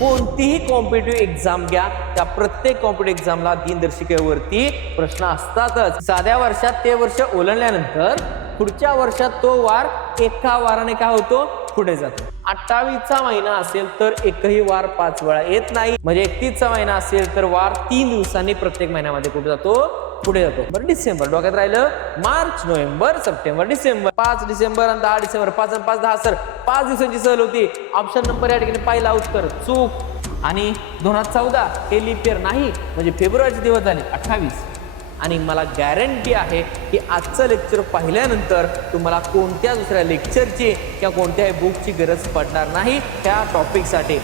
कोणतीही competitive exam घ्या, त्या प्रत्येक कॉम्पिटिटिव्ह एक्झामला दिनदर्शिकेवरती प्रश्न असतातच. साध्या वर्षात ते वर्ष ओलांडल्यानंतर पुढच्या वर्षात तो वार एका वाराने काय होतो, पुढे जातो. 28चा महिना असेल तर एकही वार 5 वेळा येत नाही. म्हणजे 31चा महिना असेल तर वार 3 दिवसांनी प्रत्येक महिन्यामध्ये कुठे जातो, पुढे जातो. बरं, डिसेंबर डोक्यात राहिलं. March, November, September, December. 5 डिसेंबर आणि 10 डिसेंबर. 5 आणि 5 10 सर 5 दिवसांची सहल होती. ऑप्शन नंबर या ठिकाणी पहिला उत्तर चूक. आणि 2014 हे लीप इयर नाही, म्हणजे फेब्रुवारीचे दिवस झाले 28. आणि मला गॅरंटी आहे की आजचं लेक्चर पाहिल्यानंतर तुम्हाला कोणत्या दुसऱ्या लेक्चरची किंवा कोणत्याही बुकची गरज पडणार नाही त्या टॉपिकसाठी.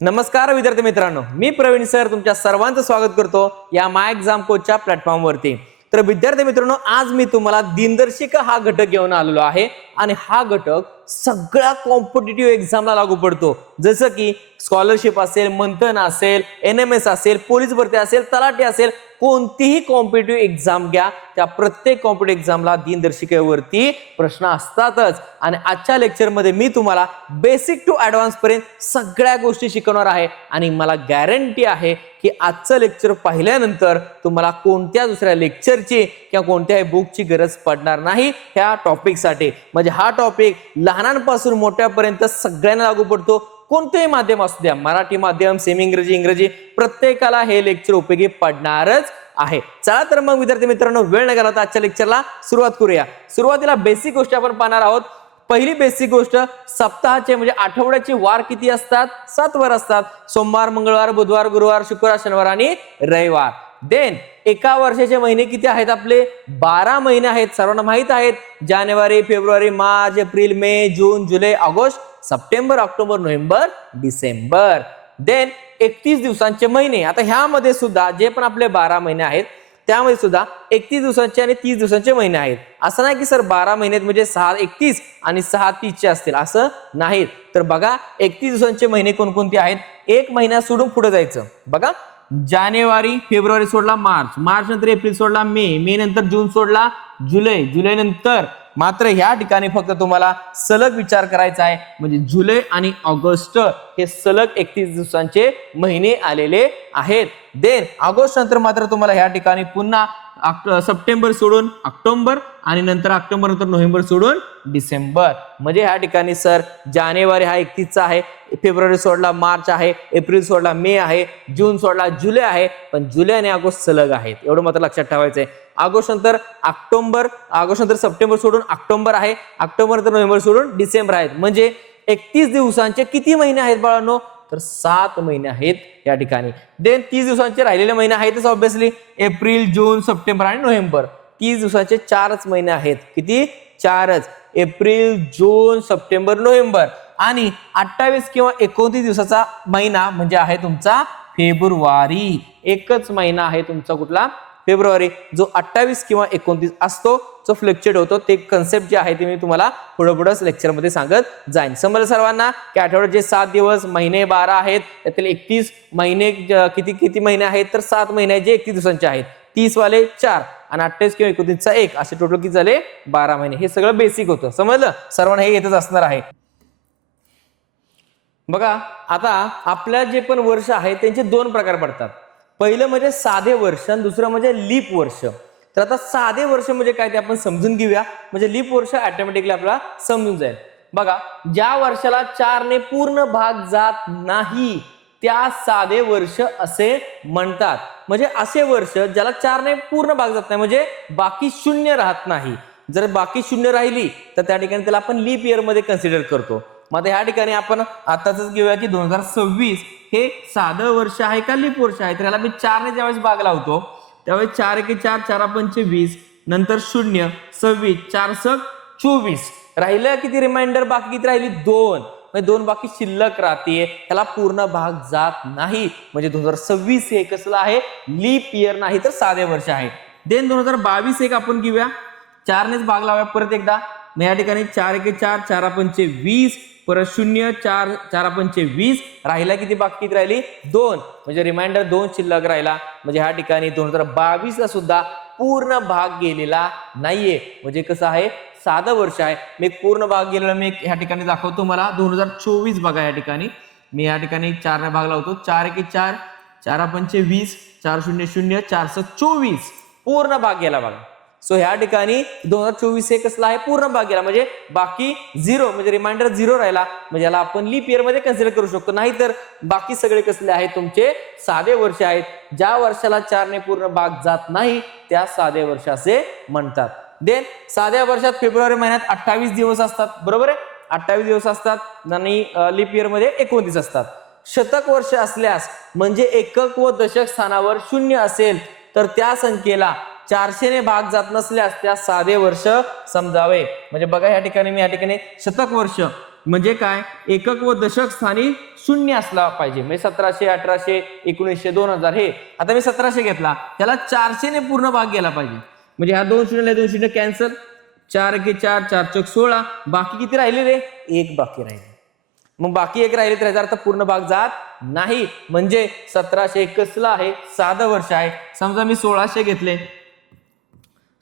नमस्कार विद्यार्थी मित्रांनो, मी प्रवीण सर तुमच्या सर्वांचं स्वागत करतो या माय एक्झाम कोचच्या प्लॅटफॉर्मवरती. तर विद्यार्थी मित्रांनो, आज मी तुम्हाला दिनदर्शिका हा घटक घेऊन आलेलो आहे आणि हा घटक सगळ्या कॉम्पिटिटिव्ह एक्झामला लागू पडतो. जसं की स्कॉलरशिप असेल, मंथन असेल, NMS असेल, पोलीस भरती असेल, तलाठी असेल, कोणतीही कॉम्पिटिटिव्ह एक्झाम घ्या, त्या प्रत्येक कॉम्पिटिटिव्ह एक्झामला दिनदर्शिकेवरती प्रश्न असतातच. आणि आजच्या लेक्चरमध्ये मी तुम्हाला बेसिक टू ऍडव्हान्स पर्यंत सगळ्या गोष्टी शिकवणार आहे आणि मला गॅरंटी आहे की आजचं लेक्चर पाहिल्यानंतर तुम्हाला कोणत्या दुसऱ्या लेक्चरची किंवा कोणत्याही बुकची गरज पडणार नाही ह्या टॉपिकसाठी. म्हणजे हा टॉपिक लहानांपासून मोठ्यापर्यंत सगळ्यांना लागू पडतो. कोणतेही माध्यम असू द्या, मराठी माध्यम, सेमी इंग्रजी, इंग्रजी, प्रत्येकाला हे लेक्चर उपयोगी पडणारच आहे. चला तर मग विद्यार्थी मित्रांनो, वेळ न घालवता आजच्या लेक्चरला सुरुवात करूया. सुरुवातीला बेसिक गोष्टी आपण पाहणार आहोत. पहिली बेसिक गोष्ट, सप्ताहाचे म्हणजे आठवड्याचे वार किती असतात? 7 वार असतात. सोमवार, मंगळवार, बुधवार, गुरुवार, शुक्रवार, शनिवार आणि रविवार. देन एका वर्षाचे महिने किती आहेत? आपले 12 महिने आहेत. सर्वांना माहित आहेत. जानेवारी, फेब्रुवारी, मार्च, एप्रिल, मे, जून, जुलै, August, September, October, November, December. Then 31 दिवसांचे महिने. आता ह्यामध्ये सुद्धा जे पण आपले 12 महिने आहेत त्यामध्ये सुद्धा 31 दिवसांचे आणि 30 दिवसांचे महिने आहेत. असं नाही की सर 12 महिन्यात म्हणजे 6 31 आणि 6 30 असतील, असं नाही. तर बघा 31 दिवसांचे महिने कोणकोणते आहेत? एक महिना सोडून पुढे जायचं. बघा, जानेवारी, फेब्रुवारी सोडला मार्च, मार्च नंतर एप्रिल सोडला मे, मे नंतर जून सोडला जुलै, जुलै नंतर मात्र ह्या ठिकाणी फक्त तुम्हाला सलग विचार करायचा आहे. म्हणजे जुलै आणि ऑगस्ट हे सलग 31 दिवसांचे महिने आलेले आहेत. देन ऑगस्ट नंतर मात्र तुम्हाला ह्या ठिकाणी पुन्हा सप्टेंबर सोडून ऑक्टोबर आणि नंतर ऑक्टोबर नंतर नोव्हेंबर सोडून डिसेंबर. म्हणजे ह्या ठिकाणी सर जानेवारी हा 31चा आहे, फेब्रुवारी सोडला मार्च आहे, एप्रिल सोडला मे आहे, जून सोडला जुलै आहे, पण जुलै आणि ऑगस्ट सलग आहेत. एवढं मात्र लक्षात ठेवायचंय. ऑगस्ट नंतर ऑक्टोबर, ऑगस्ट नंतर सप्टेंबर सोडून ऑक्टोबर आहे, ऑक्टोबर नंतर नोव्हेंबर सोडून डिसेंबर आहेत. म्हणजे 31 दिवसांचे किती महिने आहेत बाळांनो? तर 7 महिने आहेत या ठिकाणी. देन 30 दिवसांचे राहिलेले महिने आहेतच ऑब्विसली, एप्रिल, जून, सप्टेंबर आणि नोव्हेंबर. 30 दिवसांचे 4च महिने आहेत. किती? 4च. एप्रिल, जून, सप्टेंबर, नोव्हेंबर. आणि 28 किंवा 29 दिवसाचा महिना म्हणजे आहे तुमचा फेब्रुवारी. एकच महिना आहे तुमचा कुठला? फेब्रुवारी, जो 28 किंवा 29 असतो, जो फ्लक्च्युएट होतो. ते कन्सेप्ट जे आहे ते मी तुम्हाला पुढे लेक्चरमध्ये सांगत जाईन. समजलं सर्वांना की आठवड्याचे 7 दिवस, महिने 12 आहेत, त्यातील 31 महिने किती किती महिने आहेत? तर 7 महिने जे 31 दिवसांचे आहेत. 30 वाले 4 आणि 28 किंवा 29चा 1 असे टोटल किती झाले? 12 महिने. हे सगळं बेसिक होतं. समजलं सर्वांना? हे येतच असणार आहे. बघा, आता आपल्या जे पण वर्ष आहे त्यांचे 2 प्रकार पडतात. पहिलं म्हणजे साधे वर्ष आणि दुसरं म्हणजे लीप वर्ष. तर आता साधे वर्ष म्हणजे काय ते आपण समजून घेऊया. म्हणजे लीप वर्ष ऑटोमॅटिकली आपल्याला समजून जाईल. बघा, ज्या वर्षाला 4 ने पूर्ण भाग जात नाही त्या साधे वर्ष असे म्हणतात. म्हणजे असे वर्ष ज्याला 4 ने पूर्ण भाग जात नाही, म्हणजे बाकी शून्य राहत नाही. जर बाकी शून्य राहिली तर त्या ठिकाणी त्याला आपण लीप इयर मध्ये कन्सिडर करतो. मग ह्या ठिकाणी आपण आताच घेऊया की 2026 हे साधं वर्ष आहे का लीप वर्ष आहे? तर याला मी 4 ने ज्यावेळेस भाग लावतो त्यावेळेस 4 1 4 4 5 20 नंतर 0 26 4 6 24 राहिलं किती? रिमाइंडर बाकी किती राहिली? 2. म्हणजे 2 बाकी शिल्लक राहते. त्याला पूर्ण भाग जात नाही. म्हणजे 2026 हे कसलं आहे? लीप इयर नाही तर साधे वर्ष आहे. देन 2022 एक आपण घेऊया, 4 नेच भाग लावूया परत एकदा. मग या ठिकाणी 4 1 4 4 5 20 परत 0 4 4 5 20 राहिला किती? बाकी किती राहिली? 2. म्हणजे रिमाइंडर 2 शिल्लक राहिला. म्हणजे ह्या ठिकाणी 2022 ला सुद्धा पूर्ण भाग गेलेला नाहीये. म्हणजे कसं आहे? साधं वर्ष आहे. मी पूर्ण भाग गेलेला मी ह्या ठिकाणी दाखवतो. मला 2024 बघा या ठिकाणी मी या ठिकाणी 4 ने भाग लावतो. 4 1 4, 4 5 20, 4 0 0, 4 7 24 पूर्ण भाग गेला बघा. सो ह्या ठिकाणी 2024 हे कसला आहे, पूर्ण भाग गेला. म्हणजे बाकी 0 म्हणजे रिमाइंडर 0 राहिला, म्हणजे याला आपण लीप इयर मध्ये कन्सिडर करू शकतो. नाहीतर बाकी सगळे कसले आहेत, तुमचे साधे वर्ष आहेत. ज्या वर्षाला 4 ने पूर्ण भाग जात नाही त्या साधे वर्ष असे म्हणतात. देन साध्या वर्षात फेब्रुवारी महिन्यात 28 दिवस असतात, बरोबर आहे. 28 दिवस असतात आणि लीप इयर मध्ये 29 असतात. शतक वर्ष असल्यास म्हणजे एकक व दशक स्थानावर 0 असेल तर त्या संख्येला 400 ने भाग जात नसल्यास त्या साधे वर्ष समजावे. म्हणजे बघा या ठिकाणी मी या ठिकाणी शतक वर्ष म्हणजे काय, एकक व दशक स्थानी 0 असला पाहिजे. म्हणजे 1700, 1800, 1900, 2000 हे आता मी 1700 घेतला, त्याला 400 ने पूर्ण भाग गेला पाहिजे. म्हणजे ह्या 2 शून्य 2 शून्य कॅन्सल, 4 1 4, 4 4 16, बाकी किती राहिले रे, 1 बाकी राहिले. मग बाकी 1 राहिले तर याचा अर्थ पूर्ण भाग जात नाही. म्हणजे 1700 कसला आहे, साधं वर्ष आहे. समजा मी 1600 घेतले,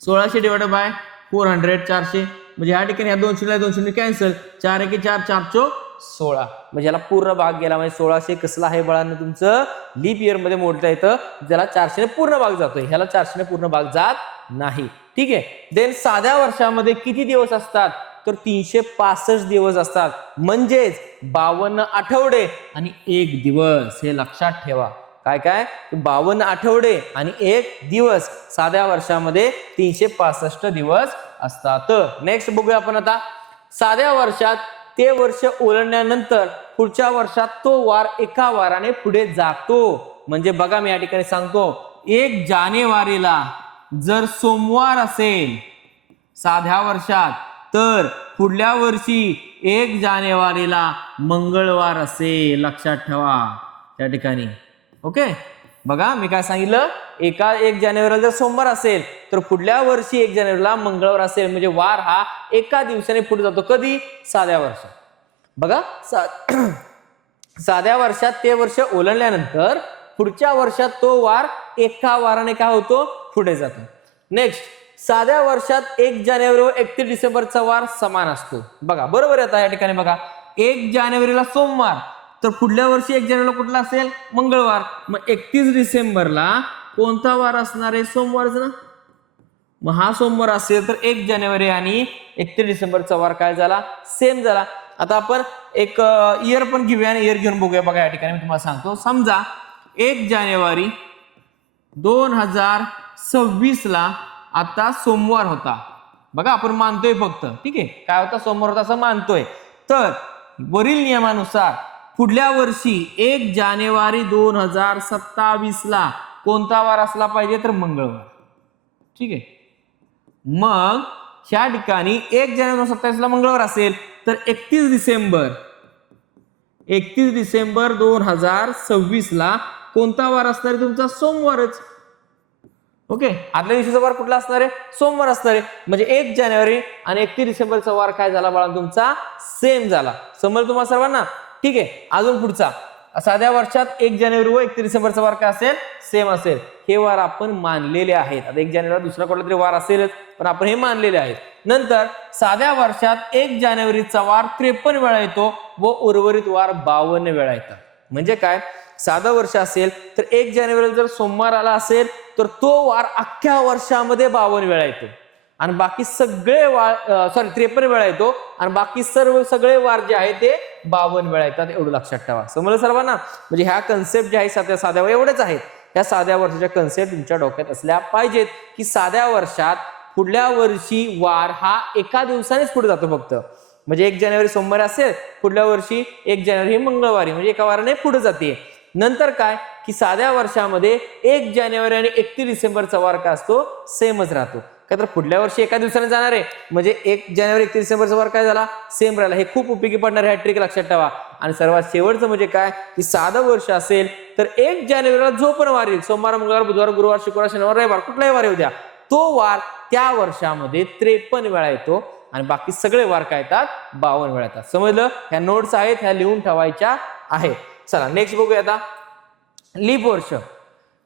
1600 डिवाइडेड बाय 400, 400, म्हणजे या ठिकाणी 2 शून्य 2 शून्य कॅन्सल, 4 1 4, 4 4 16, म्हणजे याला पूर्ण भाग गेला. म्हणजे 1600 कसला आहे बाळांनो, तुमचं लीप इयर मध्ये मोडता येतं, ज्याला 400 ने पूर्ण भाग जातोय, ह्याला 400 ने पूर्ण भाग जात नाही. ठीक आहे. देन साध्या वर्षामध्ये किती दिवस असतात, तर 365 दिवस असतात. म्हणजेच 52 आठवडे आणि 1 दिवस. हे लक्षात ठेवा. काय काय, 52 आठवडे आणि 1 दिवस. साध्या वर्षामध्ये 365 दिवस असतात. नेक्स्ट बघूया आपण आता. साध्या वर्षात ते वर्ष ओलांडल्यानंतर पुढच्या वर्षात तो वार एका वाराने पुढे जातो. म्हणजे बघा मी या ठिकाणी सांगतो, 1 जानेवारीला जर सोमवार असेल साध्या वर्षात, तर पुढल्या वर्षी 1 जानेवारीला मंगळवार असेल. लक्षात ठेवा या ठिकाणी. ओके, बघा मी काय सांगितलं, 1 जानेवारीला जर सोमवार असेल तर पुढल्या वर्षी 1 जानेवारीला मंगळवार असेल. म्हणजे वार हा एका दिवसाने पुढे जातो. कधी, साध्या वर्षात. बघा साध्या वर्षात ते वर्ष ओलांडल्यानंतर पुढच्या वर्षात तो वार एका वाराने काय होतो, पुढे जातो. नेक्स्ट, साध्या वर्षात 1 जानेवारी व 31 डिसेंबरचा वार समान असतो. बघा बरोबर येतं या ठिकाणी. बघा 1 जानेवारीला सोमवार, तर पुढल्या वर्षी 1 जानेवारीला कुठला असेल, मंगळवार. मग 31 डिसेंबरला कोणता वार असणार आहे, सोमवारच ना. मग हा सोमवार असेल तर 1 जानेवारी आणि 31 डिसेंबरचा वार काय झाला, सेम झाला. आता आपण एक इयर पण घेऊया आणि इयर घेऊन बघूया. बघा या ठिकाणी मी तुम्हाला सांगतो. समजा 1 जानेवारी 2026 ला आता सोमवार होता. बघा आपण मानतोय फक्त, ठीक आहे, काय होता, सोमवार होता असं मानतोय. तर वरील नियमानुसार पुढल्या वर्षी 1 जानेवारी 2027 ला कोणता वार असला पाहिजे, तर मंगळवार. ठीक आहे. मग ह्या ठिकाणी 1 जानेवारी 2027 ला मंगळवार असेल तर 31 डिसेंबर 2026 ला कोणता वार असणार आहे, तुमचा सोमवारच. ओके, आदल्या दिवशीचा वार कुठला असणार आहे, सोमवार असणार आहे. म्हणजे 1 जानेवारी आणि 31 डिसेंबरचा वार काय झाला बाळा, तुमचा सेम झाला. समजलं तुम्हाला सर्वांना. ठीक आहे. अजून पुढचा, साध्या वर्षात 1 जानेवारी व 31 डिसेंबरचा वार काय असेल, सेम असेल. हे वार आपण मानलेले आहेत. आता 1 जानेवारी दुसरा कुठला तरी वार असेलच, पण आपण हे मानलेले आहेत. नंतर साध्या वर्षात 1 जानेवारीचा वार 53 वेळा येतो व उर्वरित वार 52 वेळा येतात. म्हणजे काय, साधं वर्ष असेल तर 1 जानेवारीला जर सोमवार आला असेल तर तो वार अख्ख्या वर्षामध्ये 52 वेळा येतो आणि बाकी सगळे वार 53 वेळा येतो आणि बाकी सगळे वार जे आहेत ते 52 वेळा येतात. एवढं लक्षात ठेवा. समजलं सर्वांना. म्हणजे ह्या कन्सेप्ट जे आहे साध्या एवढेच आहेत. ह्या साध्या वर्षाच्या कन्सेप्ट तुमच्या डोक्यात असल्या पाहिजेत की साध्या वर्षात पुढल्या वर्षी वार हा एका दिवसानेच पुढे जातो फक्त. म्हणजे 1 जानेवारी सोमवारी असेल, पुढल्या वर्षी 1 जानेवारी ही मंगळवारी, म्हणजे एका वाराने पुढे जाते. नंतर काय की साध्या वर्षामध्ये 1 जानेवारी आणि 31 डिसेंबरचा वार काय असतो, सेमच राहतो. का तर पुढल्या वर्षी एका दिवसाने जाणार आहे, म्हणजे 1 जानेवारी 31 डिसेंबरचा वार काय झाला, सेम राहिला. हे खूप उपयोगी पडणार आहे, ट्रिक लक्षात ठेवा. आणि सर्वात शेवटचं म्हणजे काय की साधं वर्ष असेल तर 1 जानेवारीला जो पण वार येईल, सोमवार, मंगळवार, बुधवार, गुरुवार, शुक्रवार, शनिवार, रविवार, कुठलाही वार येऊ द्या, तो वार त्या वर्षामध्ये 53 वेळा येतो आणि बाकी सगळे वार काय येतात, 52 वेळा येतात. समजलं. ह्या नोट्स आहेत, ह्या लिहून ठेवायच्या आहेत. चला नेक्स्ट बघूया आता. लीप वर्ष,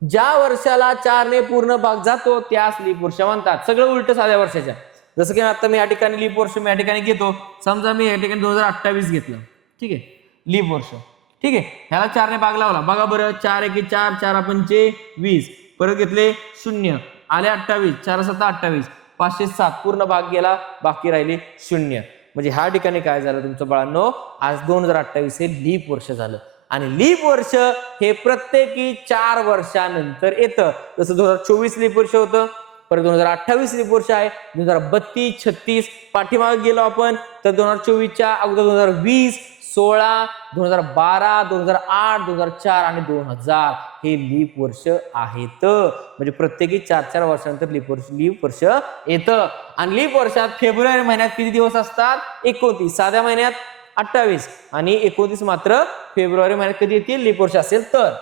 ज्या वर्षाला 4 ने पूर्ण भाग जातो त्यास लीप वर्ष म्हणतात. सगळं उलट साध्या वर्षाच्या. जसं की आता मी या ठिकाणी लीप वर्ष मी या ठिकाणी घेतो, समजा मी या ठिकाणी 2028 घेतलं, ठीक आहे, लीप वर्ष, ठीक आहे, ह्याला 4 ने भाग लावला, बघा बरं, 4 एके 4, 4 पंचे 20, परत घेतले 0 आले 28, 4 7 28, 507 पूर्ण भाग गेला, बाकी राहिली 0. म्हणजे ह्या ठिकाणी काय झालं तुमचं बाळांनो, आज 2028 हे लीप वर्ष झालं. आणि लीप वर्ष हे प्रत्येकी 4 वर्षानंतर येतं. जसं 2024 लीप वर्ष होतं, परत 2028 लीप वर्ष आहे, 2032, 36 पाठीमागे गेलो आपण तर 2024च्या अगोदर 2020, 16, 2012, 2008, 2004 आणि 2000 हे लीप वर्ष आहेत. म्हणजे प्रत्येकी 4-4 वर्षानंतर लीप वर्ष येतं. आणि लीप वर्षात फेब्रुवारी महिन्यात किती दिवस असतात? 29. साध्या महिन्यात 28 आणि 29 मात्र फेब्रुवारी महिन्यात कधी येतील? लीप वर्ष असेल तर.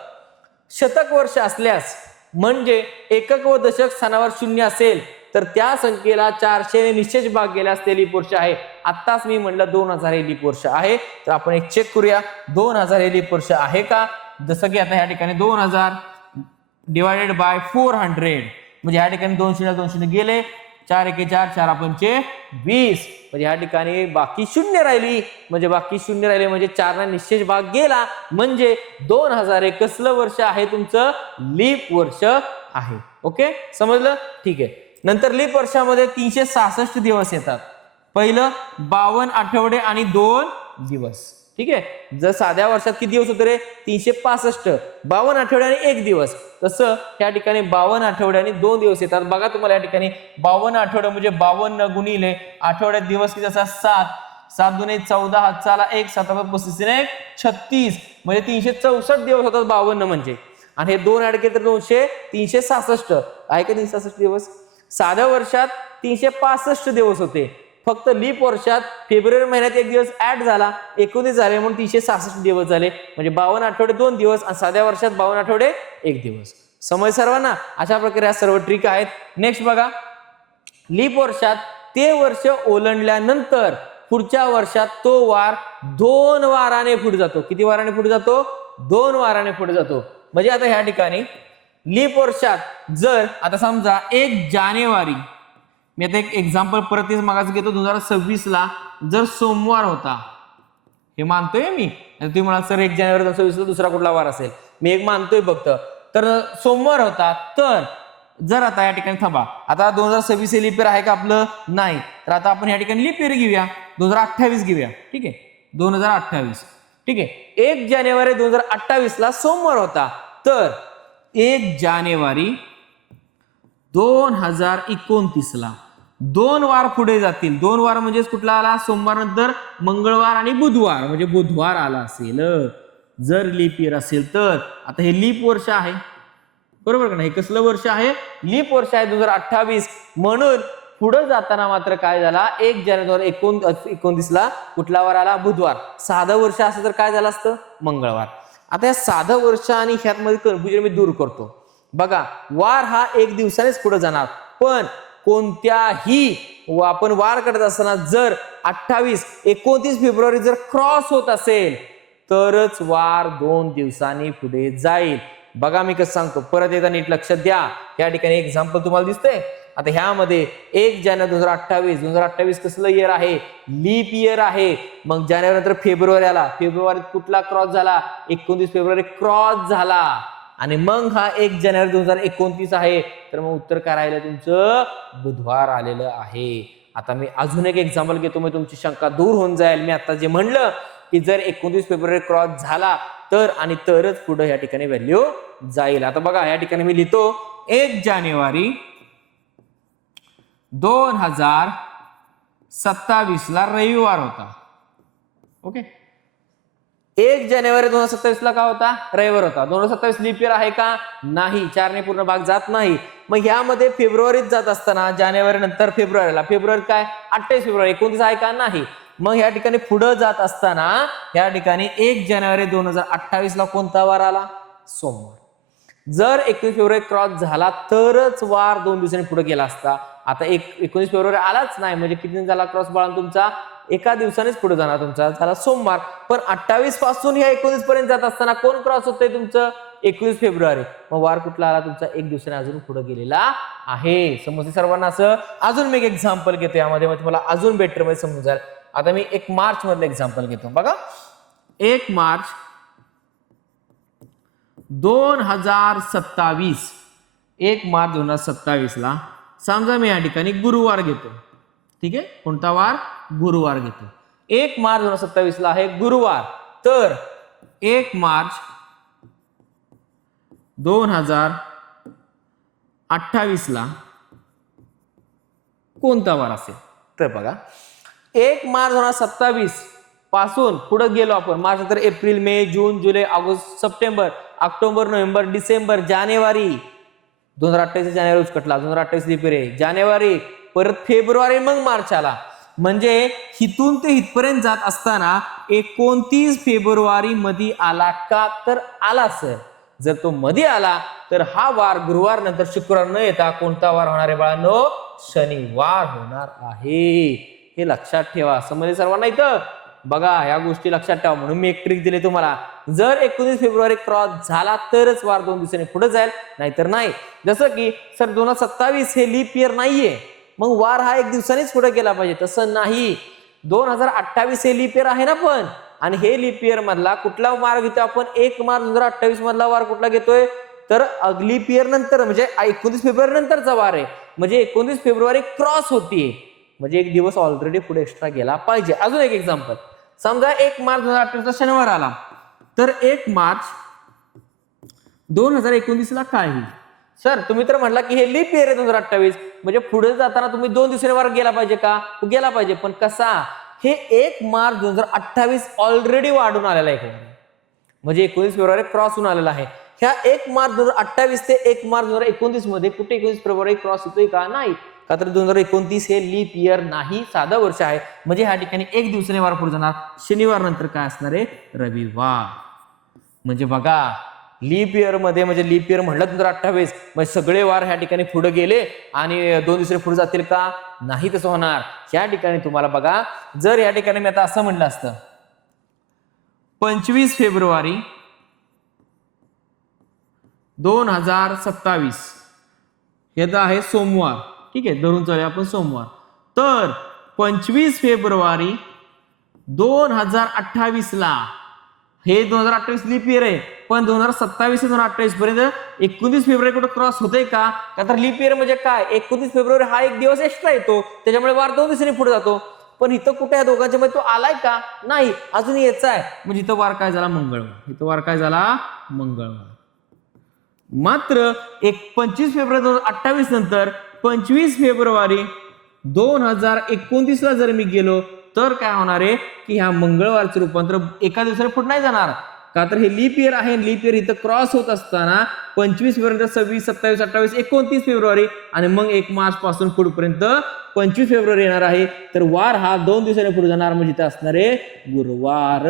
शतक वर्ष असल्यास म्हणजे एकक व दशक स्थानावर 0 असेल तर त्या संख्येला 400 ने निश्चेष भाग गेल्यास ते लीप वर्ष आहे. आत्ताच मी म्हटलं 2000 हे लीप वर्ष आहे, तर आपण एक चेक करूया 2000 हे लीप वर्ष आहे का. जसं की आता या ठिकाणी 2000 डिवायडेड बाय 400 म्हणजे या ठिकाणी 2 गेले, 4 एके 4, 4 पंचे 20 म्हणजे या ठिकाणी बाकी 0 राहिली, म्हणजे बाकी 0 राहिले म्हणजे 4 ने निश्चेष भाग गेला, म्हणजे 2000 हे कसलं वर्ष आहे तुमचं? लीप वर्ष आहे. ओके, समजलं? ठीक आहे. नंतर लीप वर्षामध्ये 366 दिवस येतात. पहिलं 52 आठवडे आणि 2 दिवस, ठीक आहे. जर साध्या वर्षात किती दिवस होते रे? 365, 52 आठवडे आणि 1 दिवस. तसं या ठिकाणी 52 आठवडे आणि 2 दिवस येतात. बघा तुम्हाला या ठिकाणी 52 आठवडे म्हणजे 52 गुणिले आठवड्यात दिवस किती असतात? 7, 7 दुने 14, हातचाला 1, 7 35 1 36 म्हणजे 364 दिवस होतात 52 म्हणजे. आणि हे 2 ऍड केले तर 366 आहे का? 366 दिवस. साध्या वर्षात 365 दिवस होते. फक्त लीप वर्षात फेब्रुवारी महिन्यात 1 दिवस ऍड झाला, 19 झाले म्हणून 366 दिवस झाले. म्हणजे 52 आठवडे 2 दिवस आणि साध्या वर्षात 52 आठवडे 1 दिवस. समज सर्वांना? अशा प्रकारे या सर्व ट्रिक आहेत. नेक्स्ट बघा, लीप वर्षात ते वर्ष ओलांडल्यानंतर पुढच्या वर्षात तो वार 2 वाराने पुढे जातो. किती वाराने पुढे जातो? 2 वाराने पुढे जातो. म्हणजे आता ह्या ठिकाणी लीप वर्षात जर आता समजा 1 जानेवारी, मी आता एक एक्झाम्पल परत तेच मागास घेतो, 2026 ला जर सोमवार होता, हे मानतोय मी, तुम्ही म्हणाल सर 1 जानेवारी 2026 ला दुसरा कुठला वार असेल, मी एक मानतोय फक्त, तर सोमवार होता, तर जर आता या ठिकाणी थांबा, आता 2026 लीप इयर आहे का आपलं? नाही. तर आता आपण या ठिकाणी लीप इयर घेऊया, 2028 घेऊया, ठीक आहे, 2028, ठीक आहे. 1 जानेवारी 2028 ला सोमवार होता, तर 1 जानेवारी 2029 ला 2 वार पुढे जातील. 2 वार म्हणजे कुठला आला? सोमवार नंतर मंगळवार आणि बुधवार, म्हणजे बुधवार आला असेल जर लीप इयर असेल तर. आता हे लीप वर्ष आहे, बरोबर का नाही? हे कसलं वर्ष आहे? लीप वर्ष आहे 2028. म्हणून पुढे जाताना मात्र काय झाला? 1 जानेवारी 2029 ला कुठला वार आला? बुधवार. साधं वर्ष असं तर काय झालं असतं? मंगळवार. आता या साधं वर्ष आणि ह्यात मध्ये कन्फ्युजन मी दूर करतो. बघा, वार हा 1 दिवसानेच पुढे जाणार, पण कोणत्याही आपण वार करत असताना जर 28, 29 फेब्रुवारी जर क्रॉस होत असेल तरच वार 2 दिवसांनी पुढे जाईल. बघा मी कसं सांगतो, परत एकदा नीट लक्षात द्या. या ठिकाणी एक्झाम्पल तुम्हाला दिसतंय. आता ह्यामध्ये 1 जानेवारी 2028 कसलं इयर आहे? लीप इयर आहे. मग जानेवारी नंतर फेब्रुवारी आला, फेब्रुवारीत कुठला क्रॉस झाला? 29 फेब्रुवारी क्रॉस झाला, आणि मग हा 1 जानेवारी 2029 आहे. तर मग उत्तर काय राहिलं तुमचं? बुधवार आलेलं आहे. आता मी अजून एक एक्झाम्पल घेतो, मग तुमची शंका दूर होऊन जाईल. मी आता जे म्हणलं की जर 29 फेब्रुवारी क्रॉस झाला तर आणि तरच पुढे या ठिकाणी व्हॅल्यू जाईल. आता बघा या ठिकाणी मी लिहितो 1 जानेवारी 2027 ला रविवार होता. ओके, 1 जानेवारी 2027 ला का होता? रविवार होता. 2027 लीप इयर आहे का? नाही. 4 ने पूर्ण भाग जात नाही. मग ह्यामध्ये फेब्रुवारीत जात असताना जानेवारी नंतर फेब्रुवारीला, फेब्रुवारी काय? 28 फेब्रुवारी 29 आहे का? नाही. मग या ठिकाणी पुढे जात असताना या ठिकाणी 1 जानेवारी 2028 ला कोणता वार आला? सोमवार. जर 21 फेब्रुवारी क्रॉस झाला तरच वार 2 दिवसांनी पुढे गेला असता. आता 19 फेब्रुवारी आलाच नाही, म्हणजे किती दिन झाला क्रॉस बाळा तुमचा? 1 दिवसानेच पुढे जाणार तुमचा, झाला सोमवार. पण 28 पासून या 19 पर्यंत जात असताना कोण क्रॉस होतंय तुमचं? 19 फेब्रुवारी, मग वार कुठला आला तुमचा एक दिवसाने अजून पुढे गेलेला आहे. समजते सर्वांना? असं अजून मी एक एक्झाम्पल घेतो यामध्ये, मग तुम्हाला अजून बेटर मध्ये समजून जाईल. आता मी 1 मार्च मधलं एक्झाम्पल घेतो बघा. 1 मार्च 2027, 1 मार्च 2027 ला समजा मी या ठिकाणी गुरुवार घेतो. ठीक आहे, कोणता वार? गुरुवार घेतो. 1 मार्च 2027 ला आहे गुरुवार. तर 1 मार्च 2028 ला कोणता वार असेल? तर बघा, 1 मार्च 2027 पासून पुढे गेलो आपण, मार्च नंतर एप्रिल, मे, जून, जुलै, August, September, October, November, December, जानेवारी, 2028 जानेवारी उचकटला, 2028 लिप रे, जानेवारी, परत फेब्रुवारी, मग मार्च आला. म्हणजे हिथून ते इथपर्यंत जात असताना 29 फेब्रुवारी मध्ये आला का? तर आला सर. जर तो मध्ये आला तर हा वार गुरुवार नंतर शुक्रवार न येता कोणता वार होणार आहे बाळांनो? शनिवार होणार आहे. हे लक्षात ठेवा. समजले सर्वांना? इथं बघा, या गोष्टी लक्षात ठेवा. म्हणून मी एक ट्रिक दिली तुम्हाला. जर 29 फेब्रुवारी क्रॉस झाला तरच वार 2 दिवसांनी पुढे जाईल, नाहीतर नाही. जसं की सर 2027 हे लीप इयर नाहीये, मग वार हा 1 दिवसांनीच पुढे गेला पाहिजे, तसं नाही. 2028 हे लीप इयर आहे ना पण, आणि हे लीप इयर मधला कुठला वार घेतो आपण? 1 मार्च 2028 मधला वार कुठला घेतोय? तर लीप इयर नंतर, म्हणजे 29 फेब्रुवारी नंतरचा वार आहे. म्हणजे 29 फेब्रुवारी क्रॉस होतीये, म्हणजे 1 दिवस ऑलरेडी पुढे एक्स्ट्रा गेला पाहिजे. अजून एक एक्झाम्पल, समजा 1 मार्च 2028 शनिवार आला, तर 1 मार्च 2029 ला काय होईल? सर तुम्ही तर म्हटला की हे लीप इयर आहे 2028, म्हणजे पुढे जाताना तुम्ही 2 दिवसांनी वार गेला पाहिजे का? गेला पाहिजे, पण कसा? हे 1 मार्च 2028 ऑलरेडी वाढून आलेला आहे, म्हणजे 19 फेब्रुवारी क्रॉस होऊन आलेला आहे. ह्या 1 मार्च 2028 ते 1 मार्च 2029 मध्ये कुठे 19 फेब्रुवारी क्रॉस होतोय का? नाही. का तर 2029 हे लीप इयर नाही, साधं वर्ष आहे. म्हणजे ह्या ठिकाणी 1 दिवसाने वार पुढे जाणार. शनिवार नंतर काय असणार आहे? रविवार. म्हणजे बघा, लीप इयर मध्ये, म्हणजे लीप इयर म्हणलं 2028, म्हणजे सगळे वार ह्या ठिकाणी पुढे गेले आणि 2 दिवसाने पुढे जातील का? नाही, तसं होणार. ह्या ठिकाणी तुम्हाला बघा, जर या ठिकाणी मी आता असं म्हणलं असतं 25 फेब्रुवारी 2027, हे तर आहे सोमवार. ठीक आहे, धरून चालूया आपण सोमवार. तर 25 फेब्रुवारी 2028 ला, हे 2028 लीप इयर आहे, पण 2027 ते 2028 पर्यंत 29 फेब्रुवारी कुठे क्रॉस होतोय का? का तर लीप इयर म्हणजे काय? 29 फेब्रुवारी हा 1 दिवस एक्स्ट्रा येतो, त्याच्यामुळे वार 2 दिवसांनी पुढे जातो. पण इथं कुठे या दोघांच्या मध्ये तो आलाय का? नाही, अजून यायचा आहे. म्हणजे इथं वार काय झाला? मंगळवार. इथं वार काय झाला? मंगळवार. मात्र 25 फेब्रुवारी 2028 नंतर 25 फेब्रुवारी 2029 ला जर मी गेलो तर काय होणार आहे की ह्या मंगळवारचं रूपांतर एका दिवसाने पुढे नाही जाणार. का तर हे लीप इयर आहे. लीप इयर इथं क्रॉस होत असताना 25 फेब्रुवारी 26, 27, 28, 29 फेब्रुवारी आणि मग 1 मार्च पासून पुढपर्यंत 25 फेब्रुवारी येणार आहे. तर वार हा 2 दिवसाने पुढे जाणार, म्हणजे इथं असणार आहे गुरुवार.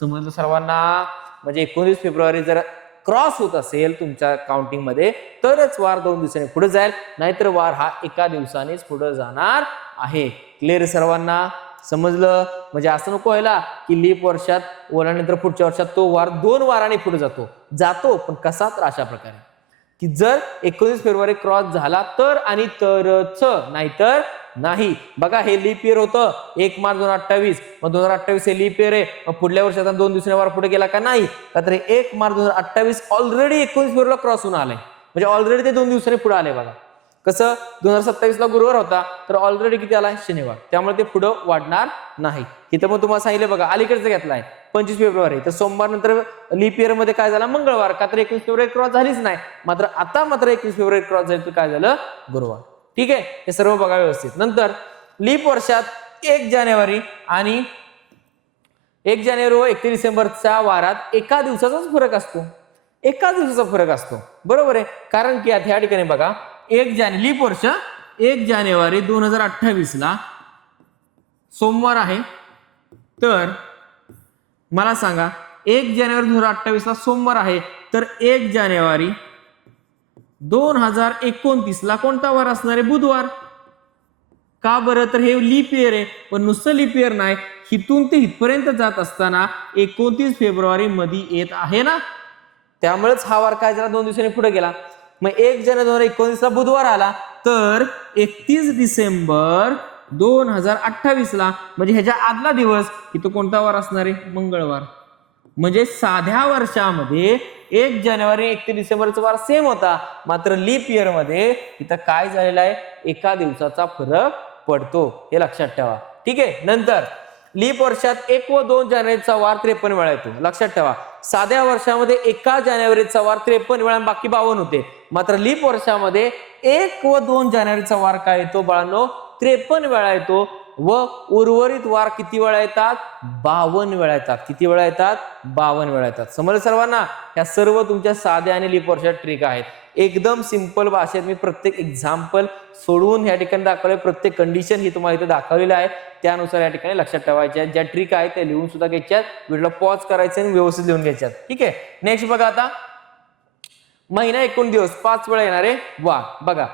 समजलं सर्वांना? म्हणजे 19 फेब्रुवारी जर क्रॉस होत असेल तुमच्या काउंटिंग मध्ये तरच वार 2 दिवसांनी पुढे जाईल, नाहीतर वार हा एका दिवसानेच पुढे जाणार आहे. क्लिअर सर्वांना? समजलं? म्हणजे असं नको व्हायला की लीप वर्षात ओलांडल्यानंतर पुढच्या वर्षात तो वार 2 वारांनी पुढे जातो पण कसा? तर अशा प्रकारे की जर 19 फेब्रुवारी क्रॉस झाला तर आणि तरच, नाहीतर नाही. बघा, हे लीप इयर होतं 1 मार्च 2028, मग 2028 हे लीप इयर आहे, मग पुढल्या वर्षात 2 दिवसांनी वार पुढे गेला का? नाही. का तर 1 मार्च 2028 ऑलरेडी 19 फेब्रुवारीला क्रॉस होऊन आलंय, म्हणजे ऑलरेडी ते 2 दिवसांनी पुढे आले. बघा कसं, 2027 ला गुरुवार होता तर ऑलरेडी किती आलाय? शनिवार. त्यामुळे ते पुढे वाढणार नाही. इथं मग तुम्हाला सांगितलं बघा, अलीकडचं घेतलाय 25 फेब्रुवारी, तर सोमवार नंतर लीप इयर मध्ये काय झाला? मंगळवार. का तर 21 फेब्रुवारी क्रॉस झालीच नाही. मात्र आता 21 फेब्रुवारी क्रॉस झाली तर काय झालं? गुरुवार. ठीक आहे, हे सर्व बघा व्यवस्थित. नंतर लीप वर्षात 1 जानेवारी आणि 1 जानेवारी व 31 डिसेंबरच्या वारात एका दिवसाचाच फरक असतो. एका दिवसाचा फरक असतो, बरोबर आहे. कारण की आता ह्या ठिकाणी बघा, लीप वर्ष 1 जानेवारी 2028 ला सोमवार आहे. तर मला सांगा, 1 जानेवारी 2028 ला सोमवार आहे, तर 1 जानेवारी 2029 ला कोणता वार असणार आहे? बुधवार. का बरं? तर हे लीप इयर आहे, पण नुसतं लीप इयर नाही, हिथून ते इथपर्यंत जात असताना 29 फेब्रुवारी मध्ये येत आहे ना. त्यामुळेच हा वार काय झाला 2 दिवसांनी पुढे गेला. मग 1 जानेवारी 2019 ला बुधवार आला, तर 31 डिसेंबर 2028 ला म्हणजे ह्याच्या आदला दिवस इथं कोणता वार असणार आहे? मंगळवार. म्हणजे साध्या वर्षामध्ये 1 जानेवारी 31 डिसेंबरचा वार सेम होता, मात्र लीप इयर मध्ये इथं काय झालेला आहे? एका दिवसाचा फरक पडतो, हे लक्षात ठेवा. ठीक आहे. नंतर लीप वर्षात 1 व 2 जानेवारीचा वार 53 वेळा येतो. लक्षात ठेवा, साध्या वर्षामध्ये 1 जानेवारीचा वार 53 वेळा, बाकी 52 होते. मात्र लीप वर्षामध्ये 1 व 2 जानेवारीचा वार काय येतो बाळांनो? 53 वेळा येतो. व उर्वरित वार किती वेळा येतात? 52 वेळा येतात. किती वेळा येतात? 52 वेळा येतात. समजलं सर्वांना? या सर्व तुमच्या साध्या आणि लीप वर्षात ट्रिक आहेत. एकदम सिंपल भाषेत मी प्रत्येक एक्झाम्पल सोडवून या ठिकाणी दाखवले, प्रत्येक कंडिशन ही तुम्हाला इथे दाखवलेली आहे. त्यानुसार या ठिकाणी लक्षात ठेवायच्या. ज्या ट्रिक आहेत त्या लिहून सुद्धा घ्यायच्यात, व्हिडिओला पॉज करायचे आणि व्यवस्थित लिहून घ्यायच्यात. ठीक आहे. नेक्स्ट बघा, आता महिना 29 दिवस 5 वेळा येणारे वार. बघा,